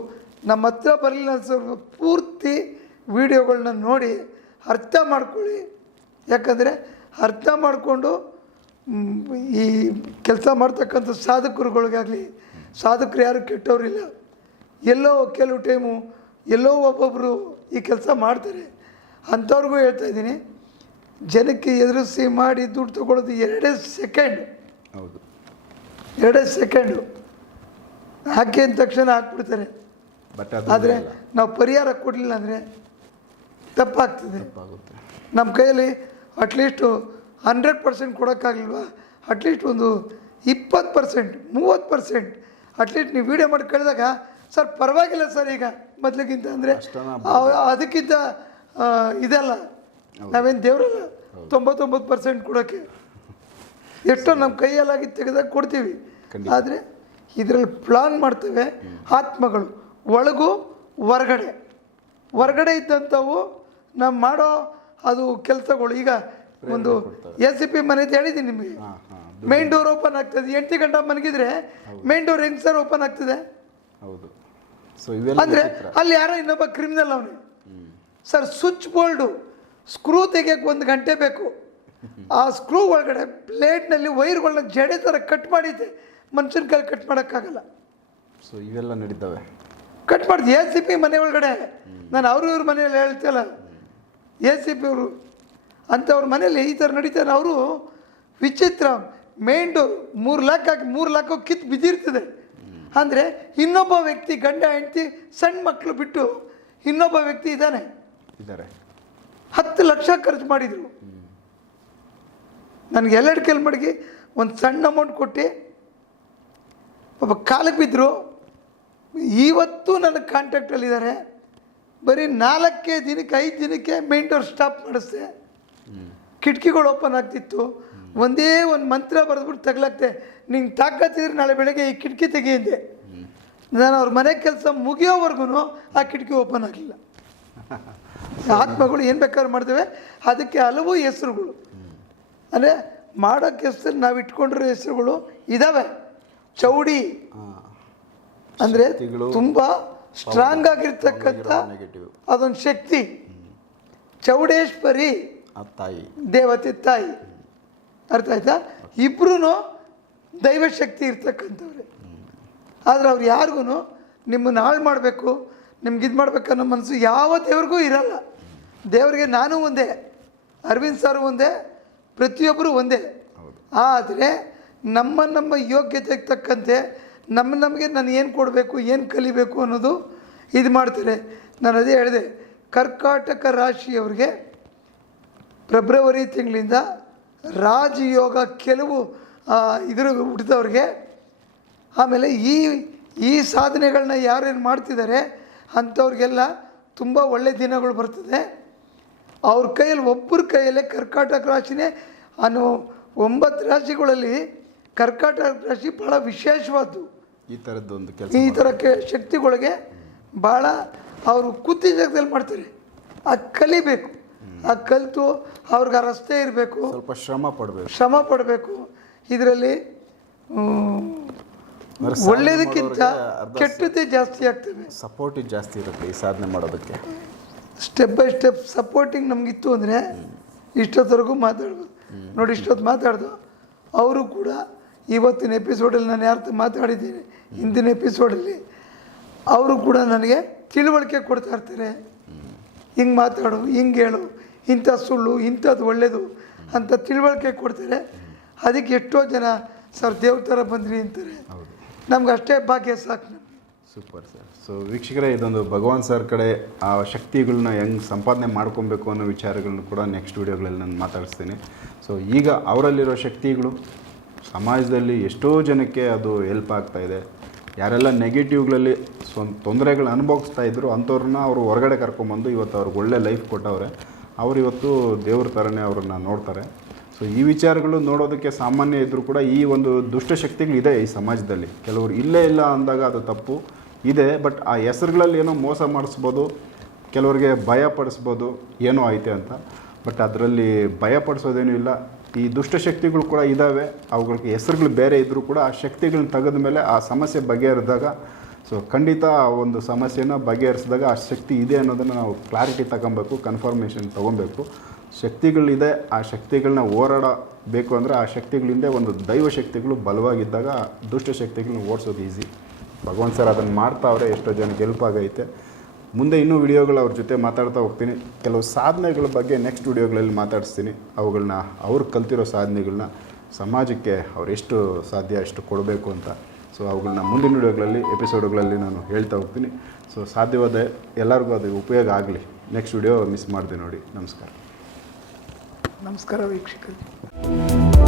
ನಮ್ಮ ಹತ್ರ ಬರಲಿಲ್ಲ ಸರ್ ಪೂರ್ತಿ ವಿಡಿಯೋಗಳನ್ನ ನೋಡಿ ಅರ್ಥ ಮಾಡ್ಕೊಳ್ಳಿ. ಯಾಕಂದರೆ ಅರ್ಥ ಮಾಡಿಕೊಂಡು ಈ ಕೆಲಸ ಮಾಡ್ತಕ್ಕಂಥ ಸಾಧಕರುಗಳಿಗಾಗಲಿ ಸಾಧಕರು ಯಾರು ಕೆಟ್ಟವರಿಲ್ಲ. ಎಲ್ಲೋ ಕೆಲವು ಟೈಮು ಎಲ್ಲೋ ಒಬ್ಬೊಬ್ಬರು ಈ ಕೆಲಸ ಮಾಡ್ತಾರೆ. ಅಂಥವ್ರಿಗೂ ಹೇಳ್ತಾ ಇದ್ದೀನಿ ಜನಕ್ಕೆ ಎದುರಿಸಿ ಮಾಡಿ ದುಡ್ಡು ತಗೊಳ್ಳೋದು ಎರಡೇ ಸೆಕೆಂಡ್. ಹೌದು. ಎರಡೇ ಸೆಕೆಂಡು. ಹಾಕಿ ಅಂದ ತಕ್ಷಣ ಹಾಕ್ಬಿಡ್ತಾರೆ. ಆದರೆ ನಾವು ಪರಿಹಾರ ಕೊಡಲಿಲ್ಲ ಅಂದರೆ ತಪ್ಪಾಗ್ತದೆ. ನಮ್ಮ ಕೈಯಲ್ಲಿ ಅಟ್ಲೀಸ್ಟು ಹಂಡ್ರೆಡ್ ಪರ್ಸೆಂಟ್ ಕೊಡೋಕ್ಕಾಗಲಿಲ್ವಾ? ಅಟ್ಲೀಸ್ಟ್ ಒಂದು ಇಪ್ಪತ್ತು ಪರ್ಸೆಂಟ್ ಮೂವತ್ತು ಪರ್ಸೆಂಟ್ ಅಟ್ಲೀಸ್ಟ್ ನೀವು ವೀಡಿಯೋ ಮಾಡಿ ಕಳೆದಾಗ ಸರ್ ಪರವಾಗಿಲ್ಲ ಸರ್ ಈಗ ಮೊದಲಿಗಿಂತ ಅಂದರೆ ಅದಕ್ಕಿಂತ ಇದೆಲ್ಲ. ನಾವೇನು ದೇವರಲ್ಲ? ತೊಂಬತ್ತೊಂಬತ್ತು ಪರ್ಸೆಂಟ್ ಕೊಡೋಕ್ಕೆ ಎಷ್ಟೋ ನಮ್ಮ ಕೈಯಲ್ಲಾಗಿ ತೆಗೆದಾಗ ಕೊಡ್ತೀವಿ. ಆದರೆ ಇದರಲ್ಲಿ ಪ್ಲಾನ್ ಮಾಡ್ತೇವೆ ಆತ್ಮಗಳು ಒಳಗೂ ಹೊರಗಡೆ. ಹೊರಗಡೆ ಇದ್ದಂಥವು ನಾವು ಮಾಡೋ ಅದು ಕೆಲಸಗಳು. ಈಗ ಒಂದು ಎ ಸಿ ಪಿ ಮನೆ ಹೇಳಿದ್ದೀನಿ ನಿಮಗೆ. ಮೇನ್ ಡೋರ್ ಓಪನ್ ಆಗ್ತದೆ. ಎಂಟು ಗಂಟೆ ಮನಗಿದ್ರೆ ಮೇನ್ ಡೋರ್ ಹೆಂಗ್ ಸರ್ ಓಪನ್ ಆಗ್ತದೆ? ಹೌದು. ಸೊ ಇವೆಲ್ಲ ಅಂದರೆ ಅಲ್ಲಿ ಯಾರೋ ಇನ್ನೊಬ್ಬ ಕ್ರಿಮಿನಲ್ ಅವನು. ಸರ್ ಸ್ವಿಚ್ ಬೋರ್ಡು ಸ್ಕ್ರೂ ತೆಗಿಯಕ್ ಒಂದು ಗಂಟೆ ಬೇಕು. ಆ ಸ್ಕ್ರೂ ಒಳಗಡೆ ಪ್ಲೇಟ್ನಲ್ಲಿ ವೈರ್ಗಳನ್ನ ಜಡೆ ಥರ ಕಟ್ ಮಾಡಿದ್ದೆ ಮನುಷ್ಯನ ಕೈ ಕಟ್ ಮಾಡೋಕ್ಕಾಗಲ್ಲ. ಸೊ ಇವೆಲ್ಲ ನಡೀತವೆ. ಕಟ್ ಮಾಡಿದೆ ಎ ಸಿ ಪಿ ಮನೆ ಒಳಗಡೆ. ನಾನು ಅವ್ರ ಇವ್ರ ಮನೆಯಲ್ಲಿ ಹೇಳ್ತಿಲ್ಲ ಎ ಸಿ ಪಿ ಅವರು ಅಂಥವ್ರ ಮನೇಲಿ ಈ ಥರ ನಡೀತಾರೆ. ಅವರು ವಿಚಿತ್ರ ಮೇನ್ ಡೋರ್ ಮೂರು ಲಾಕ್ ಹಾಕಿ ಮೂರು ಲಾಕು ಕಿತ್ತು ಬಿದ್ದಿರ್ತದೆ. ಅಂದರೆ ಇನ್ನೊಬ್ಬ ವ್ಯಕ್ತಿ ಗಂಡ ಹೆಂಡತಿ ಸಣ್ಣ ಮಕ್ಕಳು ಬಿಟ್ಟು ಇನ್ನೊಬ್ಬ ವ್ಯಕ್ತಿ ಇದ್ದಾನೆ. ಇದ್ದಾರೆ. ಹತ್ತು ಲಕ್ಷ ಖರ್ಚು ಮಾಡಿದರು. ನನಗೆ ಎಲ್ಲೆರಡು ಕೆಲ್ ಮಡಗಿ ಒಂದು ಸಣ್ಣ ಅಮೌಂಟ್ ಕೊಟ್ಟು ಒಬ್ಬ ಕಾಲಕ್ಕೆ ಬಿದ್ದರು ಇವತ್ತು ನನ್ನ ಕಾಂಟ್ಯಾಕ್ಟಲ್ಲಿದ್ದಾರೆ ಬರೀ ನಾಲ್ಕೇ ದಿನಕ್ಕೆ ಐದು ದಿನಕ್ಕೆ ಮೇನ್ ಡೋರ್ ಸ್ಟಾಪ್ ಮಾಡಿಸ್ದೆ. ಕಿಟಕಿಗಳು ಓಪನ್ ಆಗ್ತಿತ್ತು. ಒಂದೇ ಒಂದು ಮಂತ್ರ ಬರೆದ್ಬಿಟ್ಟು ತಗ್ಲಾಕ್ತೆ ನಿಂಗೆ ತಾಕತ್ತಿದ್ರೆ ನಾಳೆ ಬೆಳಗ್ಗೆ ಈ ಕಿಟಕಿ ತೆಗೆಯಿಂದೆ ನಾನು ಅವ್ರ ಮನೆ ಕೆಲಸ ಮುಗಿಯೋವರೆಗೂ ಆ ಕಿಟಕಿ ಓಪನ್ ಆಗಲಿಲ್ಲ. ಆತ್ಮಗಳು ಏನು ಬೇಕಾದ್ರೂ ಮಾಡ್ತೇವೆ. ಅದಕ್ಕೆ ಹಲವು ಹೆಸರುಗಳು. ಅಂದರೆ ಮಾಡೋಕ್ಕೆ ಹೆಸರು ನಾವು ಇಟ್ಕೊಂಡಿರೋ ಹೆಸರುಗಳು ಇದ್ದಾವೆ ಚೌಡಿ. ಅಂದರೆ ತುಂಬ ಸ್ಟ್ರಾಂಗ್ ಆಗಿರ್ತಕ್ಕಂಥ ನೆಗೆಟಿವ್ ಅದೊಂದು ಶಕ್ತಿ. ಚೌಡೇಶ್ವರಿ ಆ ತಾಯಿ. ದೇವತೆ ತಾಯಿ. ಅರ್ಥ ಆಯ್ತಾ? ಇಬ್ರು ದೈವಶಕ್ತಿ ಇರ್ತಕ್ಕಂಥವ್ರೆ. ಆದರೆ ಅವ್ರು ಯಾರಿಗೂ ನಿಮ್ಮನ್ನು ಹಾಳು ಮಾಡಬೇಕು ನಿಮ್ಗೆ ಇದು ಮಾಡ್ಬೇಕನ್ನೋ ಮನಸ್ಸು ಯಾವ ದೇವ್ರಿಗೂ ಇರಲ್ಲ. ದೇವರಿಗೆ ನಾನು ಒಂದೇ ಅರವಿಂದ್ ಸರ್ ಒಂದೇ ಪ್ರತಿಯೊಬ್ಬರು ಒಂದೇ. ಆದರೆ ನಮ್ಮ ನಮ್ಮ ಯೋಗ್ಯತೆಗೆ ತಕ್ಕಂತೆ ನಮ್ಮ ನಮಗೆ ನಾನು ಏನು ಕೊಡಬೇಕು, ಏನು ಕಲಿಬೇಕು ಅನ್ನೋದು ಇದು ಮಾಡ್ತಾರೆ. ನಾನು ಅದೇ ಹೇಳಿದೆ, ಕರ್ಕಾಟಕ ರಾಶಿಯವ್ರಿಗೆ ಫೆಬ್ರವರಿ ತಿಂಗಳಿಂದ ರಾಜಯೋಗ ಕೆಲವು ಇದ್ರ ಹುಟ್ಟಿದವ್ರಿಗೆ ಆಮೇಲೆ ಈ ಈ ಸಾಧನೆಗಳನ್ನ ಯಾರೇನು ಮಾಡ್ತಿದ್ದಾರೆ, ಅಂಥವ್ರಿಗೆಲ್ಲ ತುಂಬ ಒಳ್ಳೆ ದಿನಗಳು ಬರ್ತದೆ. ಅವ್ರ ಕೈಯಲ್ಲಿ, ಒಬ್ಬರ ಕೈಯಲ್ಲೇ ಕರ್ಕಾಟಕ ರಾಶಿನೇ, ಅನ್ನೋ ಒಂಬತ್ತು ರಾಶಿಗಳಲ್ಲಿ ಕರ್ಕಾಟಕ ರಾಶಿ ಭಾಳ ವಿಶೇಷವಾದ್ದು. ಈ ಥರದ್ದೊಂದು ಕೆಲಸ ಈ ಥರ ಕೆ ಶಕ್ತಿಗಳಿಗೆ ಭಾಳ ಅವರು ಕುತ್ತಿ ಜಾಗದಲ್ಲಿ ಮಾಡ್ತಾರೆ. ಆ ಕಲಿಬೇಕು ಆ ಕಲಿತು ಅವ್ರಿಗೆ ಆ ರಸ್ತೆ ಇರಬೇಕು. ಸ್ವಲ್ಪ ಶ್ರಮ ಪಡಬೇಕು. ಶ್ರಮ ಪಡಬೇಕು. ಇದರಲ್ಲಿ ಅಂದ್ರೆ ಸಾಧನೆ ಒಳ್ಳೇದಕ್ಕಿಂತ ಮಾಡೋರಿಗೆ ಅರ್ಧ ಕೆಟ್ಟದ್ದೇ ಜಾಸ್ತಿ ಆಗ್ತವೆ. ಸಪೋರ್ಟ್ ಜಾಸ್ತಿ ಇರುತ್ತೆ ಈ ಸಾಧನೆ ಮಾಡೋದಕ್ಕೆ. ಸ್ಟೆಪ್ ಬೈ ಸ್ಟೆಪ್ ಸಪೋರ್ಟಿಂಗ್ ನಮಗಿತ್ತು ಅಂದರೆ ಇಷ್ಟೊತ್ತವರೆಗೂ ಮಾತಾಡ್ಬೋದು. ನೋಡಿ ಇಷ್ಟೊತ್ತು ಮಾತಾಡ್ದು. ಅವರು ಕೂಡ ಇವತ್ತಿನ ಎಪಿಸೋಡಲ್ಲಿ ನಾನು ಯಾರು ಮಾತಾಡಿದ್ದೀನಿ, ಹಿಂದಿನ ಎಪಿಸೋಡಲ್ಲಿ. ಅವರು ಕೂಡ ನನಗೆ ತಿಳುವಳಿಕೆ ಕೊಡ್ತಾ ಇರ್ತಾರೆ. ಹಿಂಗೆ ಮಾತಾಡು, ಹಿಂಗೆ ಹೇಳು, ಇಂಥ ಸುಳ್ಳು, ಇಂಥದ್ದು ಒಳ್ಳೆಯದು ಅಂತ ತಿಳುವಳಿಕೆ ಕೊಡ್ತಾರೆ. ಅದಕ್ಕೆ ಎಷ್ಟೋ ಜನ ಸರ್ ದೇವ್ರ ಥರ ಬಂದ್ರಿ ಅಂತಾರೆ. ನಮ್ಗೆ ಅಷ್ಟೇ ಭಾಗ್ಯ ಸಾಕು ನಮ್ಗೆ. Super sir. ಸೊ ವೀಕ್ಷಕರೇ, ಇದೊಂದು ಭಗವಾನ್ ಸರ್ ಕಡೆ ಆ ಶಕ್ತಿಗಳನ್ನ ಹೆಂಗೆ ಸಂಪಾದನೆ ಮಾಡ್ಕೊಬೇಕು ಅನ್ನೋ ವಿಚಾರಗಳನ್ನ ಕೂಡ ನೆಕ್ಸ್ಟ್ ವೀಡಿಯೋಗಳಲ್ಲಿ ನಾನು ಮಾತಾಡಿಸ್ತೀನಿ. ಸೊ ಈಗ ಅವರಲ್ಲಿರೋ ಶಕ್ತಿಗಳು ಸಮಾಜದಲ್ಲಿ ಎಷ್ಟೋ ಜನಕ್ಕೆ ಅದು ಹೆಲ್ಪ್ ಆಗ್ತಾ ಇದೆ. ಯಾರೆಲ್ಲ ನೆಗೆಟಿವ್ಗಳಲ್ಲಿ ಸ್ವಂತ ತೊಂದರೆಗಳು ಅನುಭವಿಸ್ತಾ ಇದ್ರು ಅಂಥವ್ರನ್ನ ಅವರು ಹೊರಗಡೆ ಕರ್ಕೊಂಬಂದು ಇವತ್ತು ಅವ್ರಿಗೆ ಒಳ್ಳೆ ಲೈಫ್ ಕೊಟ್ಟವ್ರೆ. ಅವರು ಇವತ್ತು ದೇವ್ರ ಥರನೇ ಅವ್ರನ್ನ ನೋಡ್ತಾರೆ. ಸೊ ಈ ವಿಚಾರಗಳು ನೋಡೋದಕ್ಕೆ ಸಾಮಾನ್ಯ ಇದ್ದರೂ ಕೂಡ ಈ ಒಂದು ದುಷ್ಟಶಕ್ತಿಗಳಿದೆ ಈ ಸಮಾಜದಲ್ಲಿ. ಕೆಲವರು ಇಲ್ಲೇ ಇಲ್ಲ ಅಂದಾಗ ಅದು ತಪ್ಪು, ಇದೆ. ಬಟ್ ಆ ಹೆಸರುಗಳಲ್ಲಿ ಏನೋ ಮೋಸ ಮಾಡಿಸ್ಬೋದು, ಕೆಲವರಿಗೆ ಭಯ ಪಡಿಸ್ಬೋದು, ಏನೋ ಐತೆ ಅಂತ. ಬಟ್ ಅದರಲ್ಲಿ ಭಯ ಪಡಿಸೋದೇನೂ ಇಲ್ಲ. ಈ ದುಷ್ಟಶಕ್ತಿಗಳು ಕೂಡ ಇದ್ದಾವೆ ಅವುಗಳಿಗೆ ಹೆಸರುಗಳು ಬೇರೆ ಇದ್ದರೂ ಕೂಡ ಆ ಶಕ್ತಿಗಳನ್ನ ತೆಗೆದ ಮೇಲೆ ಆ ಸಮಸ್ಯೆ ಬಗೆಹರಿದಾಗ ಸೊ ಖಂಡಿತ ಆ ಒಂದು ಸಮಸ್ಯೆನ ಬಗೆಹರಿಸಿದಾಗ ಆ ಶಕ್ತಿ ಇದೆ ಅನ್ನೋದನ್ನು ನಾವು ಕ್ಲಾರಿಟಿ ತಗೊಬೇಕು ಕನ್ಫರ್ಮೇಷನ್ ತೊಗೊಬೇಕು. ಶಕ್ತಿಗಳಿದೆ, ಆ ಶಕ್ತಿಗಳನ್ನ ಹೋರಾಡಬೇಕು ಅಂದರೆ ಆ ಶಕ್ತಿಗಳಿಂದ ಒಂದು ದೈವ ಶಕ್ತಿಗಳು ಬಲವಾಗಿದ್ದಾಗ ದುಷ್ಟಶಕ್ತಿಗಳನ್ನ ದುಷ್ಟ ಶಕ್ತಿಗಳನ್ನ ಓಡಿಸೋದು ಈಸಿ ಭಗವಂತ ಸರ್ ಅದನ್ನು ಮಾಡ್ತಾವ್ರೆ, ಎಷ್ಟೋ ಜನಕ್ಕೆ ಹೆಲ್ಪ್ ಆಗೈತೆ. ಮುಂದೆ ಇನ್ನೂ ವಿಡಿಯೋಗಳು ಅವ್ರ ಜೊತೆ ಮಾತಾಡ್ತಾ ಹೋಗ್ತೀನಿ. ಕೆಲವು ಸಾಧನೆಗಳ ಬಗ್ಗೆ ನೆಕ್ಸ್ಟ್ ವಿಡಿಯೋಗಳಲ್ಲಿ ಮಾತಾಡಿಸ್ತೀನಿ. ಅವುಗಳನ್ನ ಅವ್ರು ಕಲ್ತಿರೋ ಸಾಧನೆಗಳನ್ನ ಸಮಾಜಕ್ಕೆ ಅವ್ರು ಎಷ್ಟು ಸಾಧ್ಯ ಎಷ್ಟು ಕೊಡಬೇಕು ಅಂತ. ಸೊ ಅವುಗಳನ್ನ ಮುಂದಿನ ವಿಡಿಯೋಗಳಲ್ಲಿ ಎಪಿಸೋಡ್ಗಳಲ್ಲಿ ನಾನು ಹೇಳ್ತಾ ಹೋಗ್ತೀನಿ. ಸೊ ಸಾಧ್ಯವಾದ ಎಲ್ಲರಿಗೂ ಅದು ಉಪಯೋಗ ಆಗಲಿ. ನೆಕ್ಸ್ಟ್ ವಿಡಿಯೋ ಮಿಸ್ ಮಾಡಿದೆ ನೋಡಿ. ನಮಸ್ಕಾರ. ನಮಸ್ಕಾರ ವೀಕ್ಷಕರಿಗೆ